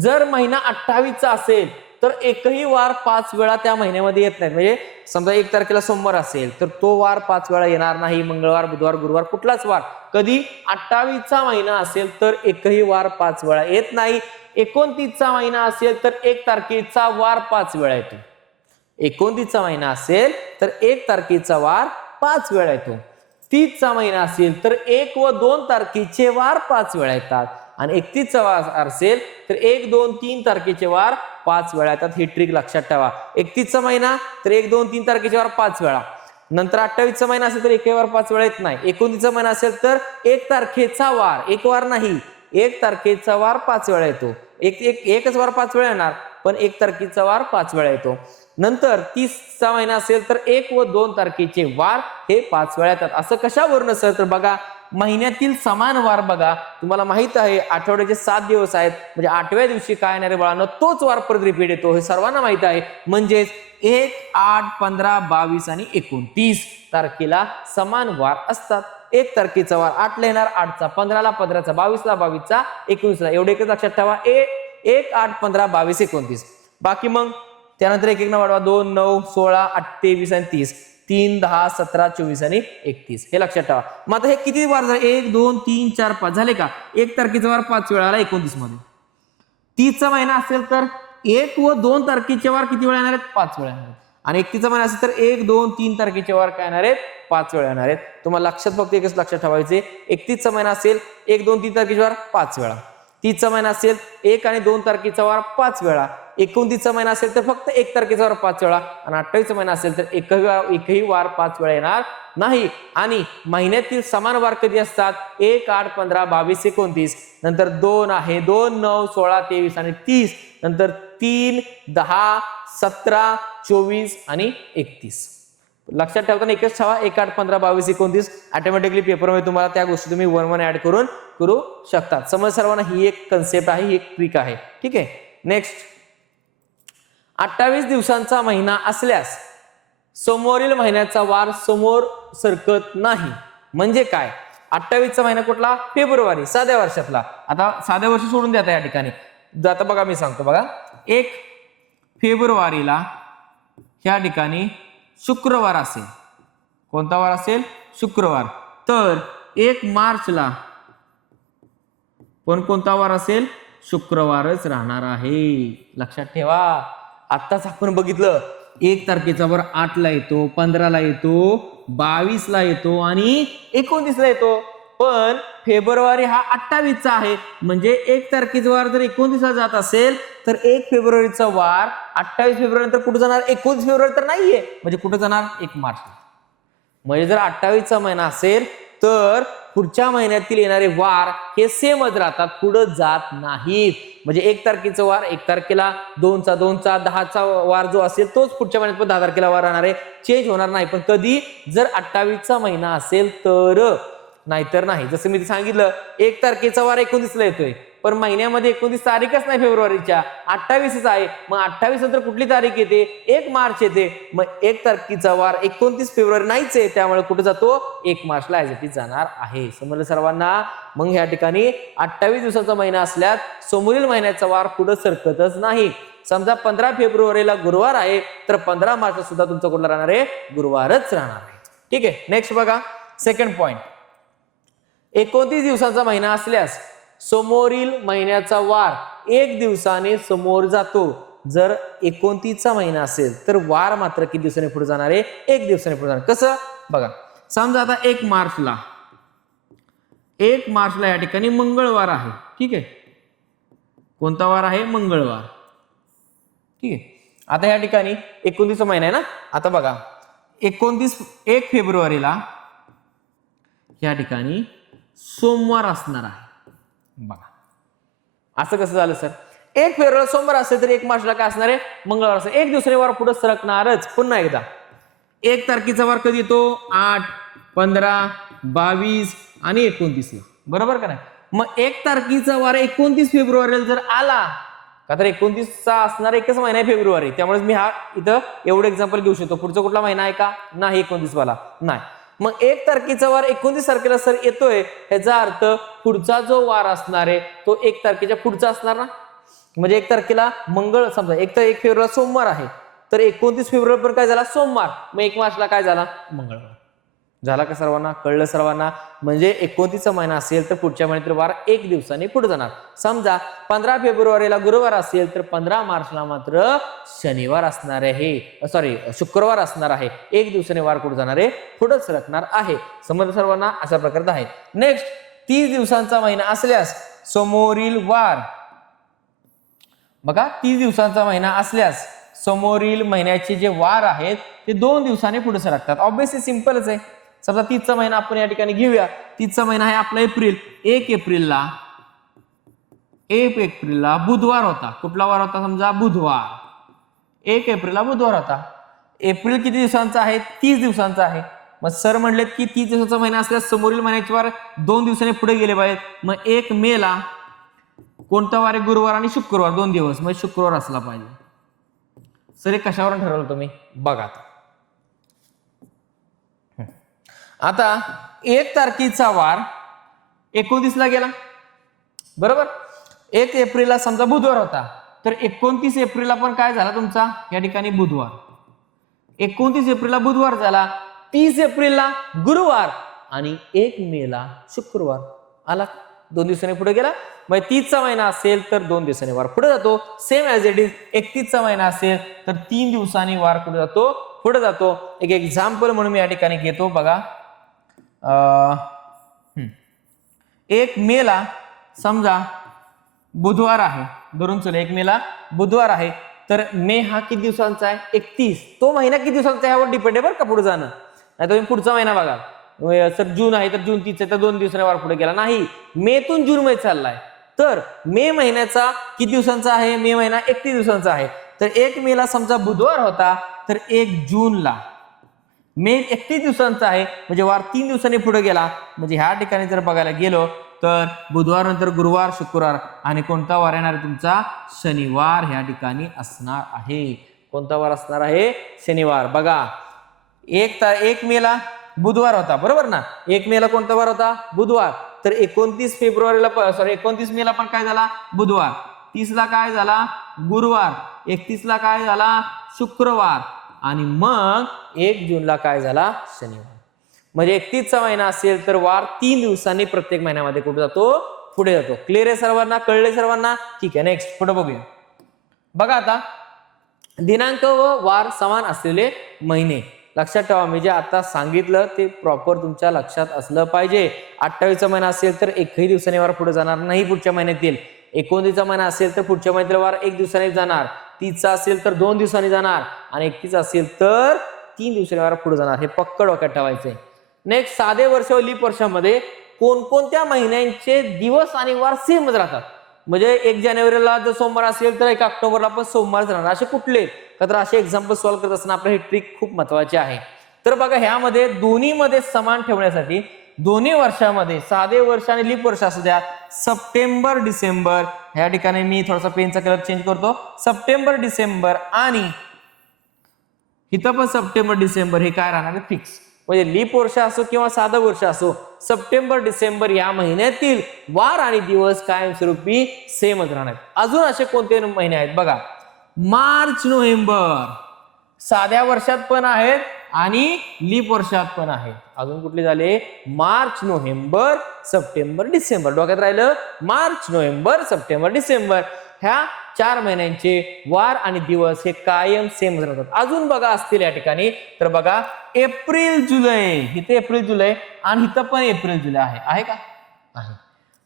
जर महिना 28 चा असेल तर एकही वार 5 वेळा त्या महिन्यामध्ये येत नाही. म्हणजे समजा 1 तारखेला सोमवार असेल तर तो वार 5 वेळा येणार नाही. मंगळवार, बुधवार, गुरुवार कुठलाच वार. कधी 28 चा महिना असेल तर एकही वार 5 वेळा येत नाही. 29 चा महिना असेल तर 1 तारखेचा वार 5 वेळा येतो. 29 चा महिना असेल तर 1 तारखेचा वार 5 वेळा येतो. 30 चा महिना असेल तर 1 व 2 तारखेचे वार 5 वेळा येतात. आणि 31 चा वार असेल तर 1, 2, 3 तारखेचे वार 5 वेळा येतात. ही ट्रिक लक्षात ठेवा. 31 चा महिना तर 1, 2, 3 तारखेचे वार 5 वेळा. नंतर 28 चा महिना असेल तर एकही वार 5 वेळा येत नाही. 29 चा महिना असेल तर 1 तारखेचा वार, एक वार नाही, 1 तारखेचा वार 5 वेळा येतो. एकच वार 5 वेळा येणार, पण 1 तारखेचा वार 5 वेळा येतो. नंतर 30 चा महिना असेल तर 1 व 2 तारखेचे वार हे 5 वेळा येतात. असं कशावरून सर? तर बघा, महिन्यातील समान वार बघा, तुम्हाला माहित आहे आठवड्याचे 7 दिवस आहेत, म्हणजे 8व्या दिवशी काय येणारे बाळांनो? तोच वार परत रिपीट येतो, हे सर्वांना माहित आहे. म्हणजेच 1, 8, 15, 22 आणि 29 तारखेला समान वार असतात. 1 तारखेचा वार 8 ला येणार, 8 चा 15 ला, 15 चा 22 ला, 22 चा 29 ला. एवढे एकच लक्षात ठेवा. 1, 8, 15, 22, 29. बाकी मग त्यानंतर एक न वाढवा. 2, 9, 16, 28 आणि 30. 3, 10, 17, 24 आणि 31. हे लक्षात ठेवा. मग आता हे किती वार झाले? 1, 2, 3, 4, 5 झाले का? 1 तारखेचा वार 5 वेळा आला 29 मध्ये. 30 चा महिना असेल तर 1 व 2 तारखेचे वार किती वेळा येणार आहेत? 5 वेळा येणार आहेत. आणि 31 चा महिना असेल तर 1, 2, 3 तारखेचे वार काय येणार आहेत? 5 वेळा येणार आहेत. तुम्हाला लक्षात फक्त एकच लक्षात ठेवायचे, 31 चा महिना असेल 1, 2, 3 तारखेचे वार 5 वेळा. 30 चा महिना असेल 1 आणि 2 तारखेचा वार 5 वेळा. 29 चा महिना असेल तर फक्त 1 तारखेचा वार 5 वेळा. आणि 28 चा महिना असेल तर एकही वार 5 वेळा येणार नाही. आणि महिन्यातील समान वार कधी असतात? 1, 8, 15, 22, 29. नंतर 2 आहे, 2, 9, 16, 23 आणि 30. नंतर 3, 10, 17, 24 आणि 31. लक्षात ठेवताना एकच ठेवा, 1, 8, 15, 22, 29. ऑटोमॅटिकली पेपरमध्ये तुम्हाला त्या गोष्टी तुम्ही 1 ऍड करून करू शकतात. समज सर्वांना? ही एक कन्सेप्ट आहे, ही एक ट्रिक आहे. ठीक आहे. नेक्स्ट, 28 दिवसांचा महिना असल्यास समोरील महिन्याचा वार समोर सरकत नाही. म्हणजे काय? 28 चा महिना कुठला? फेब्रुवारी, साध्या वर्षातला. आता साध्या वर्ष सोडून द्या या ठिकाणी. आता बघा, मी सांगतो बघा. 1 फेब्रुवारीला ह्या ठिकाणी शुक्रवार असेल. कोणता वार असेल? शुक्रवार. तर 1 मार्चला पण कोणता वार असेल? शुक्रवारच राहणार आहे. लक्षात ठेवा. आत्ताच आपण बघितलं, 1 तारखेचा वार 8 ला येतो, 15 ला येतो, 22 ला येतो आणि 29 ला येतो. पण फेब्रुवारी हा 28 चा आहे. म्हणजे 1 तारखेचा वार जर 29 ला जात असेल तर 1 फेब्रुवारीचा वार 28 फेब्रुवारी नंतर कुठे जाणार? 29 फेब्रुवारी तर नाहीये. म्हणजे कुठे जाणार? 1 मार्च. म्हणजे जर 28 चा महिना असेल तर पुढच्या महिन्यातील येणारे वार हे सेमच राहतात, पुढे जात नाहीत. म्हणजे 1 तारखेचा वार 1 तारखेला, 2 चा 2 चा 10 चा वार जो असेल तोच पुढच्या महिन्यात पण 10 तारखेला वार राहणार आहे. चेंज होणार नाही. पण कधी? जर 28 चा महिना असेल तर, नाहीतर नाही. जसं मी सांगितलं, 1 तारखेचा वार 29 ला येतोय, पण महिन्यामध्ये 29 तारीखच नाही फेब्रुवारीच्या, 28च आहे. मग 28 नंतर कुठली तारीख येते? 1 मार्च येते. मग 1 तारखेचा वार 29 फेब्रुवारी नाहीच आहे, त्यामुळे कुठे जातो? 1 मार्चला ऍज जाणार आहे. समजलं सर्वांना? मग या ठिकाणी 28 दिवसाचा महिना असल्यास समोरील महिन्याचा वार पुढे सरकतच नाही. समजा 15 फेब्रुवारीला गुरुवार आहे तर 15 मार्चला सुद्धा तुमचा कुठला राहणार आहे? गुरुवारच राहणार आहे. ठीक आहे. नेक्स्ट बघा, सेकंड पॉइंट. 29 दिवसांचा महिना असल्यास समोरील महिन्याचा वार 1 दिवसाने समोर जातो. जर 29चा महिना असेल तर वार मात्र किती दिवसाने पुढे जाणार आहे? 1 दिवसाने पुढे जाणार. कसं बघा, समजा आता 1 मार्चला या ठिकाणी मंगळवार आहे. ठीक आहे, कोणता वार आहे? मंगळवार. ठीक आहे, आता या ठिकाणी 29 महिना आहे ना. आता बघा 1 फेब्रुवारीला या ठिकाणी सोमवार असणार आहे. बघा असं कसं झालं सर? 1 फेब्रुवारी सोमवार असेल तर 1 मार्चला काय असणार आहे? मंगळवार असेल. 1 दिवसाने वार पुढे सरकणारच. पुन्हा एकदा 1 तारखेचा वार कधी येतो? 8, 15, 22 आणि 29 ला. बरोबर का नाही? मग 1 तारखेचा वार 29 फेब्रुवारीला जर आला का, तर 29चा असणार एकच महिना आहे फेब्रुवारी. त्यामुळे मी हा इथं एवढं एक्झाम्पल घेऊ शकतो. पुढचा कुठला महिना आहे का? नाही, 29 वाला नाही. मग 1 तारखेचा वार 29 तारखेला सर येतोय, ह्याचा अर्थ पुढचा जो वार असणार आहे तो 1 तारखेच्या पुढचा असणार ना. म्हणजे 1 तारखेला समजा 1 फेब्रुवारी सोमवार आहे, तर 29 फेब्रुवारी पण काय झाला? सोमवार. मग 1 मार्चला काय झाला? मंगळवार. झाला का सर्वांना? कळलं सर्वांना? म्हणजे 29चा महिना असेल तर पुढच्या महिन्यात वार 1 दिवसाने पुढे जाणार. समजा 15 फेब्रुवारीला गुरुवार असेल तर 15 मार्चला मात्र शनिवार असणार आहे, शुक्रवार असणार आहे. 1 दिवसाने वार कुठे जाणार आहे? पुढे सरकणार आहे. समजलं सर्वांना? अशा प्रकारे आहे. नेक्स्ट, 30 दिवसांचा महिना असल्यास समोरील वार, बघा 30 दिवसांचा महिना असल्यास समोरील महिन्याचे जे वार आहेत ते 2 दिवसाने पुढे सरकतात. ऑब्विसली सिंपलच आहे. समजा 30चा महिना आपण या ठिकाणी घेऊया. 30चा महिना आहे आपला एप्रिल. 1 एप्रिलला बुधवार होता. कुठला वार होता? समजा बुधवार. 1 एप्रिलला बुधवार होता. एप्रिल किती दिवसांचा आहे? 30 दिवसांचा आहे. मग सर म्हणलेत की 30 दिवसाचा महिना असल्यास समोरील महिन्याचे वार 2 दिवसाने पुढे गेले पाहिजेत. मग 1 मेला कोणता वार आहे? गुरुवार आणि शुक्रवार, 2 दिवस. मग शुक्रवार असला पाहिजे. सर हे कशावरून ठरवलं तुम्ही? बघा आता 1 तारखेचा वार 29 ला गेला. बरोबर. 1 एप्रिलला समजा बुधवार होता, तर 29 एप्रिलला पण काय झाला तुमचा? या ठिकाणी बुधवार. 29 एप्रिलला बुधवार झाला, 30 एप्रिलला गुरुवार आणि 1 मेला शुक्रवार आला. 2 दिवसांनी पुढे गेला. मग 30चा महिना असेल तर 2 दिवसांनी वार पुढे जातो. सेम ऍज इट इज 31चा महिना असेल तर 3 दिवसांनी वार पुढे जातो, पुढे जातो. एक एक्झाम्पल म्हणून मी या ठिकाणी घेतो. बघा 1 मेला समजा बुधवार आहे, धरून चला 1 मेला बुधवार आहे, तर मे हा किती दिवसांचा आहे? 31. तो महिना किती दिवसांचा आहे यावर डिपेंड आहे बरं का पुढे जाणं. नाही तुम्ही पुढचा महिना बघा, सर जून आहे तर जून 30 आहे तर 2 दिवसांनी वार पुढे गेला. नाही, मे तून जून मध्ये चाललाय, तर मे महिन्याचा किती दिवसांचा आहे? मे महिना 31 दिवसांचा आहे. तर 1 मेला समजा बुधवार होता, तर 1 जूनला मे 31 दिवसांचा आहे, म्हणजे वार 3 दिवसांनी पुढे गेला. म्हणजे ह्या ठिकाणी जर बघायला गेलो तर बुधवार नंतर गुरुवार, शुक्रवार आणि कोणता वार येणार आहे तुमचा? शनिवार ह्या ठिकाणी असणार आहे. कोणता वार असणार आहे? शनिवार. बघा 1 मेला बुधवार होता, बरोबर ना? 1 मेला कोणता वार होता? बुधवार. तर 29 मेला पण काय झाला? बुधवार. 30 ला काय झाला? गुरुवार. 31 ला काय झाला? शुक्रवार. आणि मग 1 जूनला काय झाला? शनिवार. म्हणजे 31चा महिना असेल तर वार 3 दिवसांनी प्रत्येक महिन्यामध्ये कुठे जातो? पुढे जातो. क्लिअर आहे सर्वांना? कळले सर्वांना? ठीक आहे, नेक्स्ट पुढे बघूया. बघा आता दिनांक व वार समान असलेले महिने. लक्षात ठेवा, मी जे आता सांगितलं ते प्रॉपर तुमच्या लक्षात असलं पाहिजे. 28चा महिना असेल तर 1 दिवसाने वार पुढे जाणार नाही पुढच्या महिन्यातील. 29चा महिना असेल तर पुढच्या महिन्यातील वार 1 दिवसाने जाणार. 30चा असेल तर 2 दिवसांनी जाणार आणि 31 असेल तर 3 दिवसांनी वार पुढे जाणार. हे पक्क डोक्यात ठेवायचंय. नेक्स्ट, साधे वर्ष व लीप वर्षामध्ये कोणकोणत्या महिन्यांचे दिवस आणि वार सेमच राहतात? म्हणजे 1 जानेवारीला जर सोमवार असेल तर 1 ऑक्टोबरला पण सोमवारच राहणार. असे कुठले? तर असे एक्झाम्पल सॉल्व्ह करत असताना आपल्याला ही ट्रिक खूप महत्वाची आहे. तर बघा ह्यामध्ये दोन्हीमध्ये समान ठेवण्यासाठी दोन्ही वर्षामध्ये साधे वर्ष आणि लीप वर्ष असू द्या, सप्टेंबर डिसेंबर, ह्या ठिकाणी मी थोडासा पेनचा कलर चेंज करतो, सप्टेंबर डिसेंबर आणि इथं पण सप्टेंबर डिसेंबर हे काय राहणार आहे? फिक्स. म्हणजे लीप वर्ष असो किंवा साधं वर्ष असो, सप्टेंबर डिसेंबर या महिन्यातील वार आणि दिवस कायमस्वरूपी सेमच राहणार. अजून असे कोणते महिने आहेत? बघा मार्च नोव्हेंबर साध्या वर्षात पण आहेत आणि लीप वर्षात पण आहेत. अजून कुठले झाले? March, November, September, December. डोक्यात राहिलं मार्च, नोव्हेंबर, सप्टेंबर, डिसेंबर. ह्या 4 महिन्यांचे वार आणि दिवस हे कायम सेम राहतात. अजून बघा असतील या ठिकाणी तर बघा एप्रिल जुलै, इथे एप्रिल जुलै आणि इथं पण एप्रिल जुलै आहे का? आहे.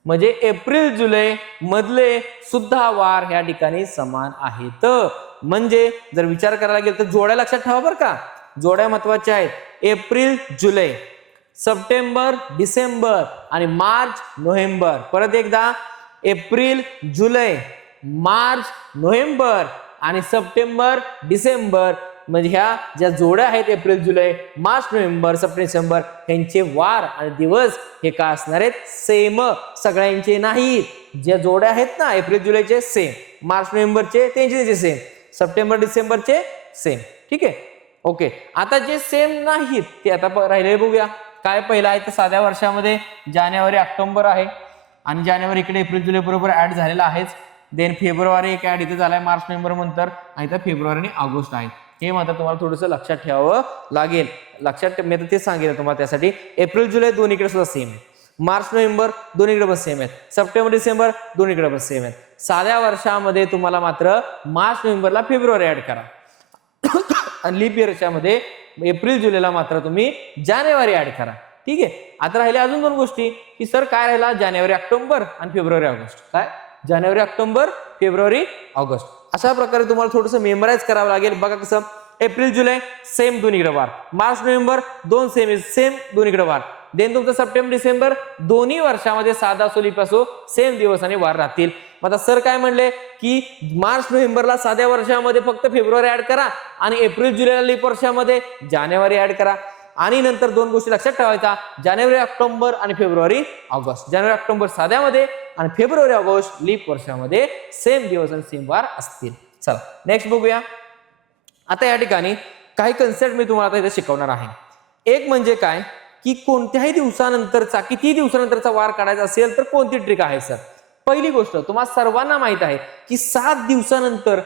म्हणजे एप्रिल जुलै मधले सुद्धा वार ह्या ठिकाणी समान आहेत. म्हणजे जर विचार करायला गेलं तर जोड्या लक्षात ठेवा बरं का. जोड्या महत्वाच्या आहेत. एप्रिल जुलै, सप्टेंबर डिसेंबर आणि मार्च नोव्हेंबर. परत एकदा एप्रिल जुलै, मार्च नोव्हेंबर आणि सप्टेंबर डिसेंबर. म्हणजे ह्या ज्या जोड्या आहेत एप्रिल जुलै, मार्च नोव्हेंबर, सप्टेंबर डिसेंबर यांचे वार आणि दिवस हे का असणार आहेत? सेम. सगळ्यांचे नाहीत. ज्या जोड्या आहेत ना एप्रिल जुलैचे सेम, मार्च नोव्हेंबरचे त्यांचे सेम, सप्टेंबर डिसेंबरचे सेम. ठीक आहे, ओके. आता जे सेम नाहीत ते आता राहिले बघूया. काय पहिला आहे तर साध्या वर्षामध्ये जानेवारी ऑक्टोबर आहे आणि जानेवारी इकडे एप्रिल जुलै बरोबर ऍड झालेला आहेच. देन फेब्रुवारी एक ऍड इथे झालाय मार्च नोव्हेंबर नंतर आणि इथं फेब्रुवारी आणि ऑगस्ट आहे. हे मात्र तुम्हाला थोडंसं लक्षात ठेवावं लागेल. लक्षात मी तेच सांगितलं तुम्हाला त्यासाठी. एप्रिल जुलै दोन्हीकडे सुद्धा सेम आहे, मार्च नोव्हेंबर दोन्हीकडे पण सेम आहेत, सप्टेंबर डिसेंबर दोन्हीकडे पण सेम आहेत. साध्या वर्षामध्ये तुम्हाला मात्र मार्च नोव्हेंबरला फेब्रुवारी ऍड करा आणि लीप वर्षामध्ये एप्रिल जुलैला मात्र तुम्ही जानेवारी ऍड करा. ठीक आहे. आता राहिले अजून 2 गोष्टी की सर काय राहिला? जानेवारी ऑक्टोबर आणि फेब्रुवारी ऑगस्ट. काय? जानेवारी ऑक्टोबर, फेब्रुवारी ऑगस्ट. अशा प्रकारे तुम्हाला थोडंसं मेमराईज करावं लागेल. बघा कसं, एप्रिल जुलै सेम दोन्हीकडे वार, मार्च नोव्हेंबर दोन सेम दोन्हीकडे वार. देन तुमचं सप्टेंबर डिसेंबर दोन्ही वर्षामध्ये साधा असो लीप असो सेम दिवस आणि वार राहतील. आता सर काय म्हणले की मार्च नोव्हेंबरला साध्या वर्षामध्ये फक्त फेब्रुवारी ऍड करा आणि एप्रिल जुलैला लीप वर्षामध्ये जानेवारी ऍड करा. आणि नंतर 2 गोष्टी लक्षात ठेवायच्या, जानेवारी ऑक्टोबर आणि फेब्रुवारी ऑगस्ट. जानेवारी ऑक्टोबर साध्यामध्ये आणि फेब्रुवारी ऑगस्ट लीप वर्षामध्ये सेम दिवस आणि सेम वार असतील. चला नेक्स्ट बघूया. आता या ठिकाणी काही कन्सेप्ट मी तुम्हाला आता इथे शिकवणार आहे. एक म्हणजे काय की कोणत्याही दिवसानंतरचा, किती दिवसानंतरचा वार काढायचा असेल तर कोणती ट्रिक आहे सर? पहिली गोष्ट तुम्हाला सर्वांना माहित आहे की 7 दिवसानंतर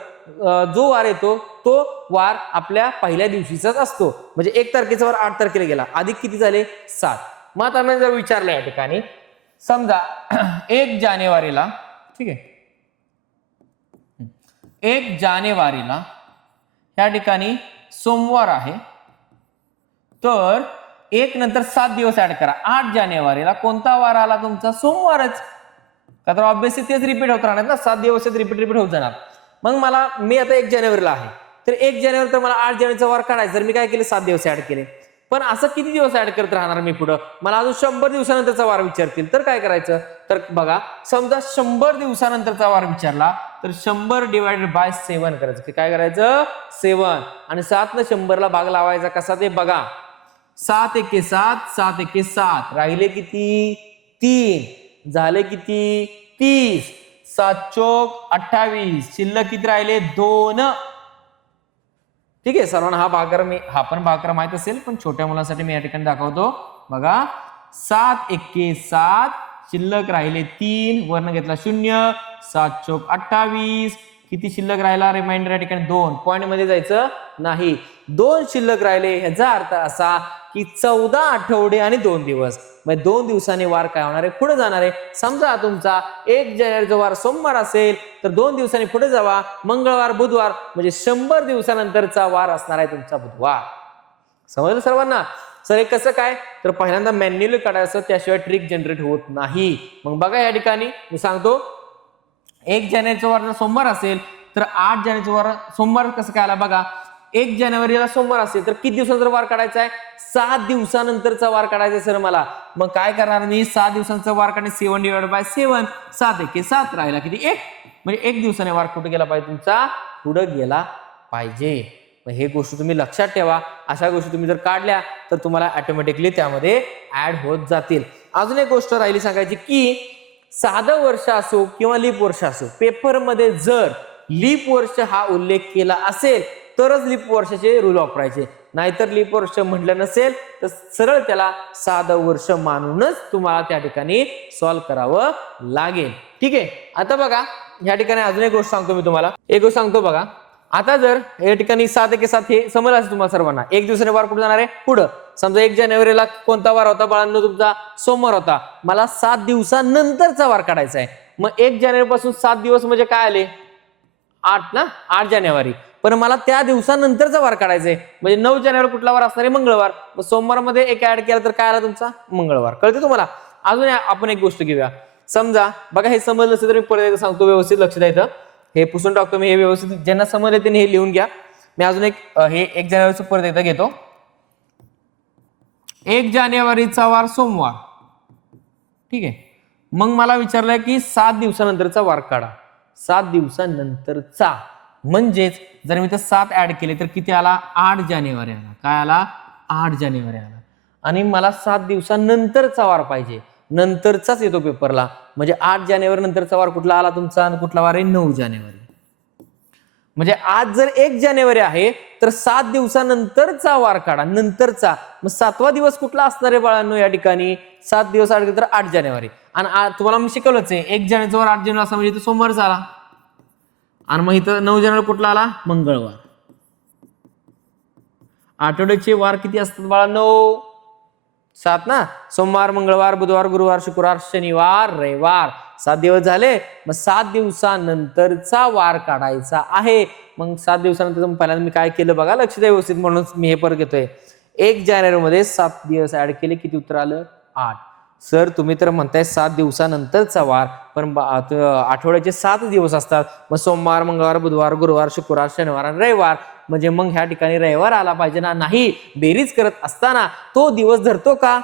जो वार येतो तो वार आपल्या पहिल्या दिवशीचाच असतो. म्हणजे 1 तारखेचा वार 8 तारखेला गेला, अधिक किती झाले? 7. मग आता जर विचारलं या ठिकाणी समजा 1 जानेवारीला, ठीक आहे, 1 जानेवारीला या ठिकाणी सोमवार आहे, तर 1 नंतर 7 दिवस ऍड करा. 8 जानेवारीला कोणता वार आला तुमचा? सोमवारच. का तर ऑब्विसली तेच रिपीट होत राहणार ना, 7 दिवस रिपीट होत जाणार. मग मला मी आता 1 जानेवारीला आहे तर 1 जानेवारी तर मला 8 जानेवारीचा वार काढायचा, तर मी काय केले? 7 दिवस ऍड केले. पण असं किती दिवस ऍड करत राहणार मी पुढं? मला अजून 100 दिवसानंतरचा वार विचारतील तर काय करायचं? तर बघा समजा 100 दिवसानंतरचा वार विचारला तर 100 डिवायडेड बाय 7 करायचं. काय करायचं? 7. आणि 7 न 100ला भाग लावायचा कसा ते बघा. 7 एके 7, 7 एके 7, राहिले किती? 3. झाले किती? 30. 7 चोक 28, शिल्लक किती राहिले? 2. ठीक आहे, सर्वांना हा पण भागाकार माहित असेल, पण छोट्या मुलांसाठी मी या ठिकाणी दाखवतो. बघा 7 एके 7, शिल्लक राहिले 3, वर्ण घेतला 0, 7 चोक 28, किती शिल्लक राहिला? रिमाइंडर या ठिकाणी 2. पॉइंट मध्ये जायचं नाही, 2 शिल्लक राहिले. ह्याचा अर्थ असा की 14 आठवडे आणि 2 दिवस. म्हणजे 2 दिवसांनी वार काय होणार आहे? पुढे जाणार आहे. समजा तुमचा 1 जानेवारीचा वार सोमवार असेल तर 2 दिवसांनी पुढे जावा, मंगळवार बुधवार, म्हणजे 100 दिवसानंतरचा वार असणार आहे तुमचा बुधवार. समजलं सर्वांना? सर हे कसं काय? तर पहिल्यांदा मॅन्युअली काढायचं, त्याशिवाय ट्रिक जनरेट होत नाही. मग बघा या ठिकाणी मी सांगतो, 1 जानेवारीचा वार जर सोमवार असेल तर 8 जानेवारीचा वार सोमवार कसं काय आला बघा. 1 जानेवारीला सोमवार असेल तर किती दिवसांचा वार काढायचा आहे? 7 दिवसानंतरचा वार काढायचा आहे सर मला. मग काय करणार मी? 7 दिवसांचा वार काढणे 7 डिवाइडेड बाय 7, 7 एके 7, राहिला किती? 1. म्हणजे 1 दिवसाने वार कुठे गेला पाहिजे तुमचा? पुढे गेला पाहिजे. मग हे गोष्ट तुम्ही लक्षात ठेवा. अशा गोष्टी तुम्ही जर काढल्या तर तुम्हाला ऑटोमॅटिकली त्यामध्ये ऍड होत जातील. अजून एक गोष्ट राहिली सांगायची की साधं वर्ष असो किंवा लीप वर्ष असो, पेपरमध्ये जर लीप वर्ष हा उल्लेख केला असेल तरच लीप वर्षाचे रूल वापरायचे, नाहीतर लीप वर्ष म्हटलं नसेल तर सरळ त्याला साधं वर्ष मानूनच तुम्हाला त्या ठिकाणी सॉल्व्ह करावं लागेल. ठीक आहे. आता बघा या ठिकाणी अजून एक गोष्ट सांगतो मी तुम्हाला. एक गोष्ट सांगतो बघा, आता जर या ठिकाणी 7 एके 7 हे समजलं असेल तुम्हाला सर्वांना, एक दिवसाने वार कुठे जाणार आहे पुढं. समजा 1 जानेवारीला कोणता वार होता बाळांनो, तुमचा सोमवार होता. मला 7 दिवसानंतरचा वार काढायचा आहे. मग 1 जानेवारी पासून 7 दिवस म्हणजे काय आले, 8 ना, 8 जानेवारी. पण मला त्या दिवसानंतरचा वार काढायचा आहे, म्हणजे 9 जानेवारी कुठला वार असणार आहे, मंगळवार. मग सोमवारमध्ये एक ऍड केला तर काय आला तुमचा, मंगळवार. कळते तुम्हाला. अजून आपण एक गोष्ट घेऊया. समजा बघा, हे समजलं नसेल तर मी परत एकदा सांगतो, व्यवस्थित लक्ष द्यायचं. हे पुसून टाकतो मी, हे व्यवस्थित ज्यांना समजले त्यांनी हे लिहून घ्या. मी अजून हे 1 जानेवारीचं परत एकदा घेतो. 1 जानेवारीचा वार सोमवार, ठीक आहे. मग मला विचारलंय की 7 दिवसानंतरचा वार काढा. 7 दिवसानंतरचा म्हणजेच जर मी तर 7 ऍड केले तर किती आला, 8 जानेवारी आला. काय आला, 8 जानेवारी आला. आणि मला 7 दिवसानंतरचा वार पाहिजे, नंतरचाच येतो पेपरला. म्हणजे 8 जानेवारी नंतरचा वार कुठला आला तुमचा, आणि कुठला वार आहे, 9 जानेवारी. म्हणजे आज जर 1 जानेवारी आहे तर 7 दिवसानंतरचा वार काढा, नंतरचा. मग 7वा दिवस कुठला असणार आहे बाळांनो, या ठिकाणी 7 दिवस आले तर 8 जानेवारी. आणि तुम्हाला मी शिकवलंच आहे, 1 जानेवारीचा वार 8 जानेवारी असा म्हणजे इथं सोमवारचा आला. आणि मग इथं 9 जानेवारी कुठला आला, मंगळवार. आठवड्याचे वार किती असतात बाळांनो, 7 ना. सोमवार, मंगळवार, बुधवार, गुरुवार, शुक्रवार, शनिवार, रविवार. 7 दिवस झाले. मग 7 दिवसानंतरचा वार काढायचा आहे. मग 7 दिवसानंतर पहिल्यांदा मी काय केलं बघा, लक्ष द्या व्यवस्थित, म्हणून मी हे परत घेतोय. 1 जानेवारी मध्ये 7 दिवस ऍड केले, किती उत्तर आलं, 8. सर तुम्ही तर म्हणताय 7 दिवसानंतरचा वार, पण आठवड्याचे 7 दिवस असतात. मग सोमवार, मंगळवार, बुधवार, गुरुवार, शुक्रवार, शनिवार आणि रविवार. म्हणजे मग ह्या ठिकाणी रविवार आला पाहिजे ना. नाही, बेरीज करत असताना तो दिवस धरतो का,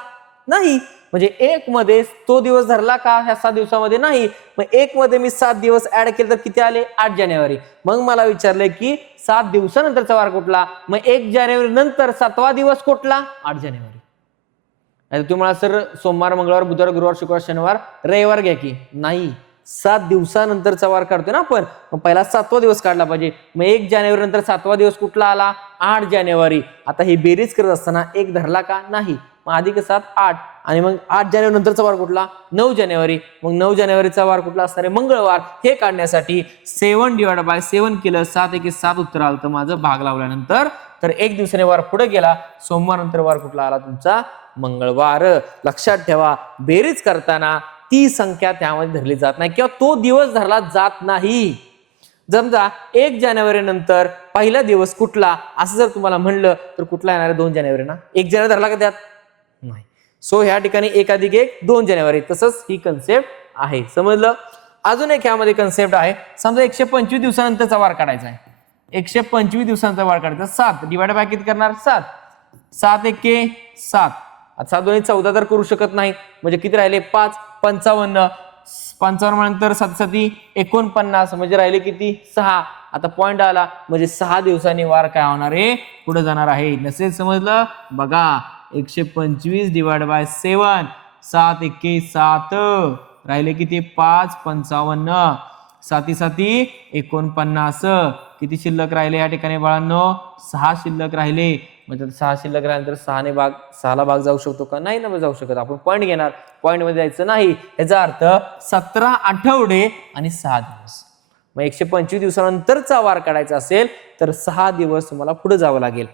नाही. म्हणजे 1 मध्ये तो दिवस धरला का ह्या 7 दिवसामध्ये, नाही. मग 1 मध्ये मी 7 दिवस ऍड केले तर किती आले, 8 जानेवारी. मग मला विचारलंय की 7 दिवसानंतरचा वार कुठला. मग 1 जानेवारी नंतर 7वा दिवस कुठला, 8 जानेवारी. तुम्हाला सर सोमवार, मंगळवार, बुधवार, गुरुवार, शुक्रवार, शनिवार, रविवार घ्या की, नाही. 7 दिवसानंतरचा वार काढतोय ना आपण, मग पहिला 7वा दिवस काढला पाहिजे. मग 1 जानेवारी नंतर 7वा दिवस कुठला आला, 8 जानेवारी. आता ही बेरीज करत असताना 1 धरला का, नाही. मग अधिक 7 8. आणि मग 8 जानेवारी नंतरचा वार कुठला, 9 जानेवारी. मग 9 जानेवारीचा वार कुठला असणार आहे, मंगळवार. हे काढण्यासाठी 7/7 केलं, 7 एके 7 उत्तर आलं. तर माझं भाग लावल्यानंतर तर 1 दिवसाने वार पुढे गेला. सोमवार नंतर वार कुठला आला तुमचा, मंगळवार. लक्षात ठेवा, बेरीज करताना ती संख्या त्यामध्ये धरली जात नाही, किंवा तो दिवस धरला जात नाही. समजा 1 जानेवारी नंतर पहिला दिवस कुठला असं जर तुम्हाला म्हणलं तर कुठला येणार आहे, 2 जानेवारी ना. 1 जानेवारी धरला का त्यात, नाही. सो ह्या ठिकाणी 1 अधिक 1 2 जानेवारी. तसंच ही कन्सेप्ट आहे, समजलं. अजून एक ह्यामध्ये कन्सेप्ट आहे. समजा 125 दिवसानंतरचा वार काढायचा आहे. 125 दिवसांचा वार काढायचा, 7 डिवाइड बाय किती करणार, 7. 7 एके 7. आता 7 दोन्ही 14 तर करू शकत नाही, म्हणजे किती राहिले, 5. 55. 55 नंतर 7 7 49, म्हणजे राहिले किती, 6. आता पॉइंट आला, म्हणजे 6 दिवसांनी वार काय होणार आहे, पुढे जाणार आहे. नसेल समजलं बघा, 125 डिवाइड बाय 7. 7 एके 7, राहिले किती, 5. 55. 7 7 49. किती शिल्लक राहिले या ठिकाणी बाळांनो, 6 शिल्लक राहिले. म्हणजे 6 शिल्लक राहिल्यानंतर 6ला भाग जाऊ शकतो का, नाही ना जाऊ शकत. आपण पॉईंट घेणार, पॉईंट मध्ये जायचं नाही. याचा अर्थ 17 आठवडे आणि 6 दिवस. मग 125 दिवसानंतरचा वार काढायचा असेल तर 6 दिवस तुम्हाला पुढे जावं लागेल.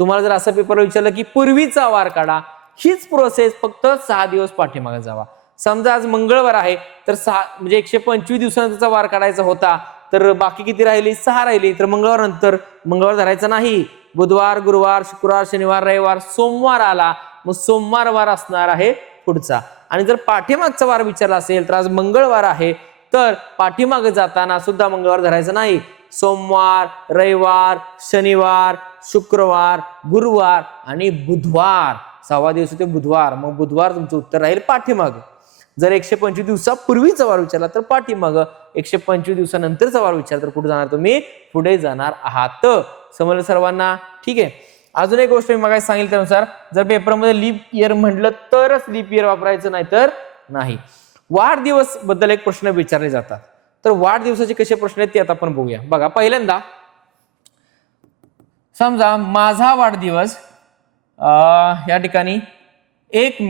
तुम्हाला जर असं पेपर विचारलं की पूर्वीचा वार काढा, हीच प्रोसेस, फक्त 6 दिवस पाठीमागे जावा. समजा आज मंगळवार आहे तर 6 म्हणजे 125 दिवसानंतरचा वार काढायचा होता, तर बाकी किती राहिली, 6 राहिली. तर मंगळवार नंतर मंगळवार धरायचा नाही. बुधवार, गुरुवार, शुक्रवार, शनिवार, रविवार, सोमवार आला, मग सोमवार वार असणार आहे पुढचा. आणि जर पाठीमागचा वार विचारला असेल तर आज मंगळवार आहे, तर पाठीमागे जाताना सुद्धा मंगळवार धरायचा नाही. सोमवार, रविवार, शनिवार, शुक्रवार, गुरुवार आणि बुधवार. 6वा दिवस होते बुधवार. मग बुधवार तुमचं उत्तर राहील पाठीमाग. जर 125 दिवसापूर्वीचा वार विचारला तर पाठीमाग, 125 दिवसानंतरचा वार विचारला तर कुठे जाणार, तुम्ही पुढे जाणार आहात. समजलं सर्वांना, ठीक आहे. अजून एक गोष्ट मी मग सांगितलं त्यानुसार, जर पेपरमध्ये लीप इयर म्हटलं तरच लीप इयर वापरायचं, नाही तर नाही. वाढदिवस बद्दल एक प्रश्न विचारले जातात, तर वाढदिवसाचे कसे प्रश्न आहेत ते आता आपण बघूया. बघा, पहिल्यांदा समजा माझा वाढदिवस या ठिकाणी 1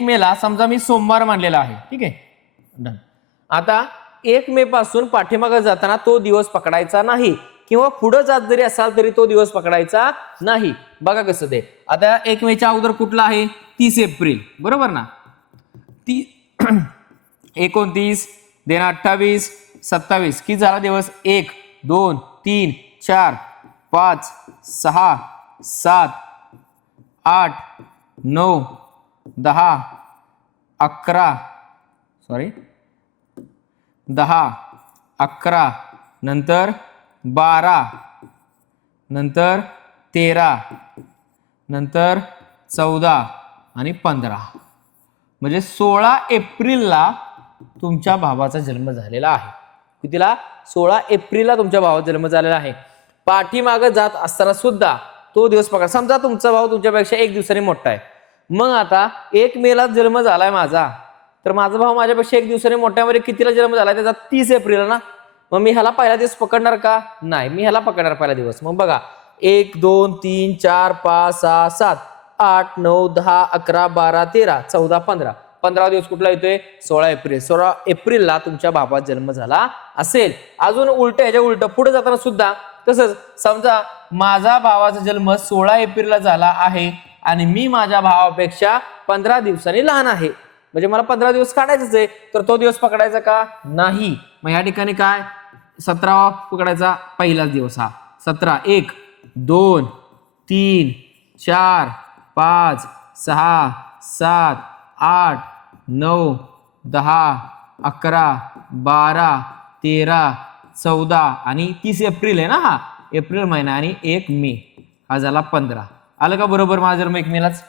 मे ला समजा मी सोमवार मानलेला आहे, ठीक आहे. डन. आता 1 मे पासून पाठीमागे जाताना तो दिवस पकडायचा नाही, किंवा पुढे जात जरी असाल तरी तो दिवस पकडायचा नाही. बघा कसं ते. आता 1 मेच्या अगोदर कुठला आहे? 30 एप्रिल, बरोबर ना? 29 देन 28 27 किती झाला दिवस? 1 2 3 4 5 6 7 8 9 10 11 10 11 नंतर 12 नंतर 13 नंतर 14 आणि 15 म्हणजे 16 एप्रिलला तुमच्या भावाचा जन्म झालेला आहे. कितीला? 16 एप्रिलला तुमच्या भावाचा जन्म झालेला आहे. पाठीमागे जात असताना सुद्धा तो दिवस पकडा. समजा तुमचा भाऊ तुमच्यापेक्षा 1 दिवसाने मोठा आहे. मग आता 1 मेला जन्म झालाय माझा, तर माझा भाऊ माझ्यापेक्षा 1 दिवसाने मोठ्यामध्ये कितीला जन्म झालाय? त्याचा 30 एप्रिल ना. मग मी ह्याला पहिला दिवस पकडणार का? नाही, मी ह्याला पकडणार पहिला दिवस. मग बघा 1 2 3 4 5 6 7 8 9 10 11 12 13 14 15 15 दिवस कुठला येतोय? 16 एप्रिल. 16 एप्रिलला तुमच्या बाबाचा जन्म झाला असेल. अजून उलट ह्याच्या उलट पुढे जाताना सुद्धा तसंच. समजा माझा भावाचा जन्म 16 एप्रिलला झाला आहे आणि मी माझ्या भावापेक्षा 15 दिवसांनी लहान आहे, म्हणजे मला 15 दिवस काढायचंच आहे, तर तो दिवस पकडायचा का? नाही. मग या ठिकाणी काय? 17 पकडायचा पहिलाच दिवस हा. 17 1 2 3 4 5 6 7 8 9 10 11 12 13 14 आणि 30 एप्रिल आहे ना हा, एप्रिल महिना, आणि 1 मे हा झाला 15. आलं का बरोबर? माझा जन्म 1 मेलाच.